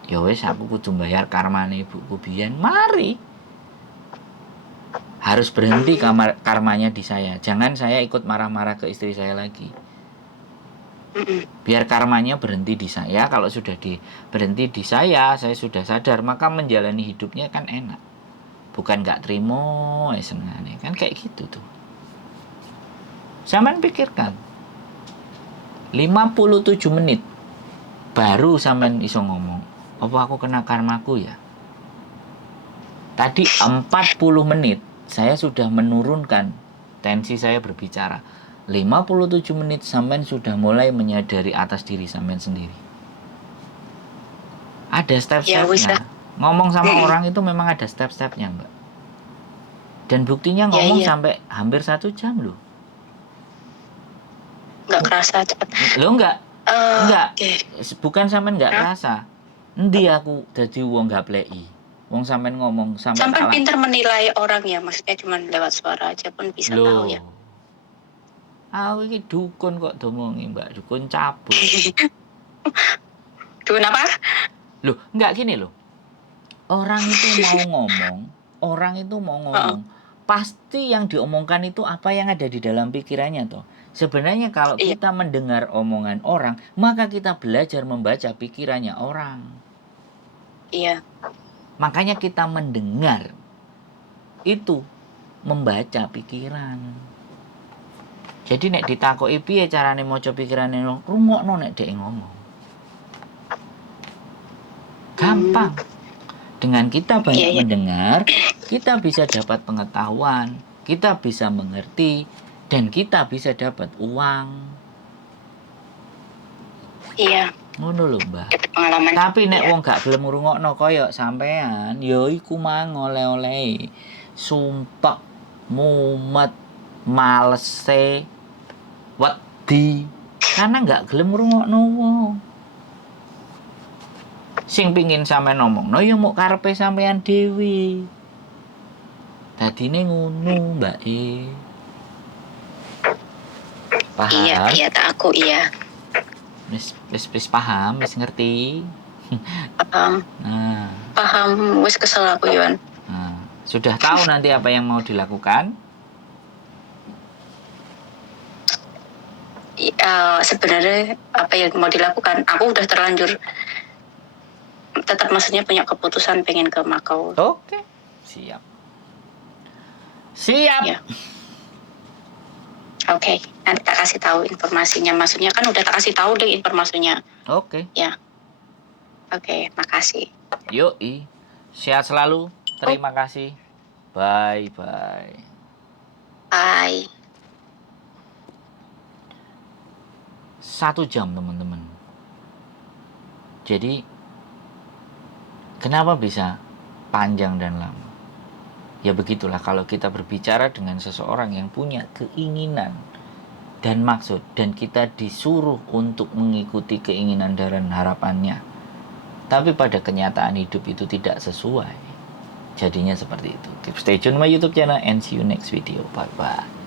Ya wis aku kudu bayar karmane ibuku biyen. Mari. Harus berhenti karmanya di saya. Jangan saya ikut marah-marah ke istri saya lagi. Biar karmanya berhenti di saya. Kalau sudah berhenti di saya sudah sadar, maka menjalani hidupnya kan enak. Bukan gak terima senengane. Kan kayak gitu tuh. Sampean pikirkan. 57 menit baru sampean iso ngomong. Apa aku kena karmaku ya? Tadi 40 menit saya sudah menurunkan tensi saya berbicara. 57 menit sampean sudah mulai menyadari atas diri sampean sendiri. Ada step-stepnya. Ngomong sama orang itu memang ada step-stepnya, Mbak. Dan buktinya ngomong sampai hampir 1 jam loh. Nggak kerasa cepat. Loh enggak. Bukan sampean enggak kerasa. Endi aku dadi wong gak pleki. Wong sampean ngomong sampean pinter menilai orang ya, maksudnya cuma lewat suara aja pun bisa tahu ya. Aku iki dukun kok domongi, Mbak. Dukun cabul. Dukun apa? Loh, enggak gini loh. Orang itu mau ngomong, pasti yang diomongkan itu apa yang ada di dalam pikirannya toh. Sebenarnya kalau kita mendengar omongan orang, maka kita belajar membaca pikirannya orang. Iya. Makanya kita mendengar itu membaca pikiran. Jadi nek ditakoki piye carane maca pikirane rungokno nek dhek ngomong. Gampang. Dengan kita banyak mendengar, kita bisa dapat pengetahuan, kita bisa mengerti, dan kita bisa dapat uang. Iya. Ngono lho, Mbak. Tapi nek wong gak gelem ngrungokno kaya sampean, ya iku mang oleh-oleh sumpek, mumet, malese, wedi, karena gak gelem ngrungokno wong. Sing pingin sampean ngomongno ya mok karepe sampean dhewe. Dadine ngono, Mbak Paham? Iya, tak aku iya. Wis paham, wis ngerti. Paham. Nah. Paham, wis kesel aku Yuan. Nah, sudah tahu nanti apa yang mau dilakukan? sebenarnya apa yang mau dilakukan, aku udah terlanjur tetap maksudnya punya keputusan pengen ke Makau. Oke, siap. Siap. Ya. Oke, nanti tak kasih tahu informasinya. Maksudnya kan udah tak kasih tahu deh informasinya. Oke. Ya. Oke, makasih. Yoi. Sehat selalu. Terima kasih. Bye bye. Bye. 1 jam teman-teman. Jadi kenapa bisa panjang dan lama? Ya begitulah kalau kita berbicara dengan seseorang yang punya keinginan dan maksud, dan kita disuruh untuk mengikuti keinginan dan harapannya, tapi pada kenyataan hidup itu tidak sesuai, jadinya seperti itu. Keep stay tune my YouTube channel and see you next video. Bye bye.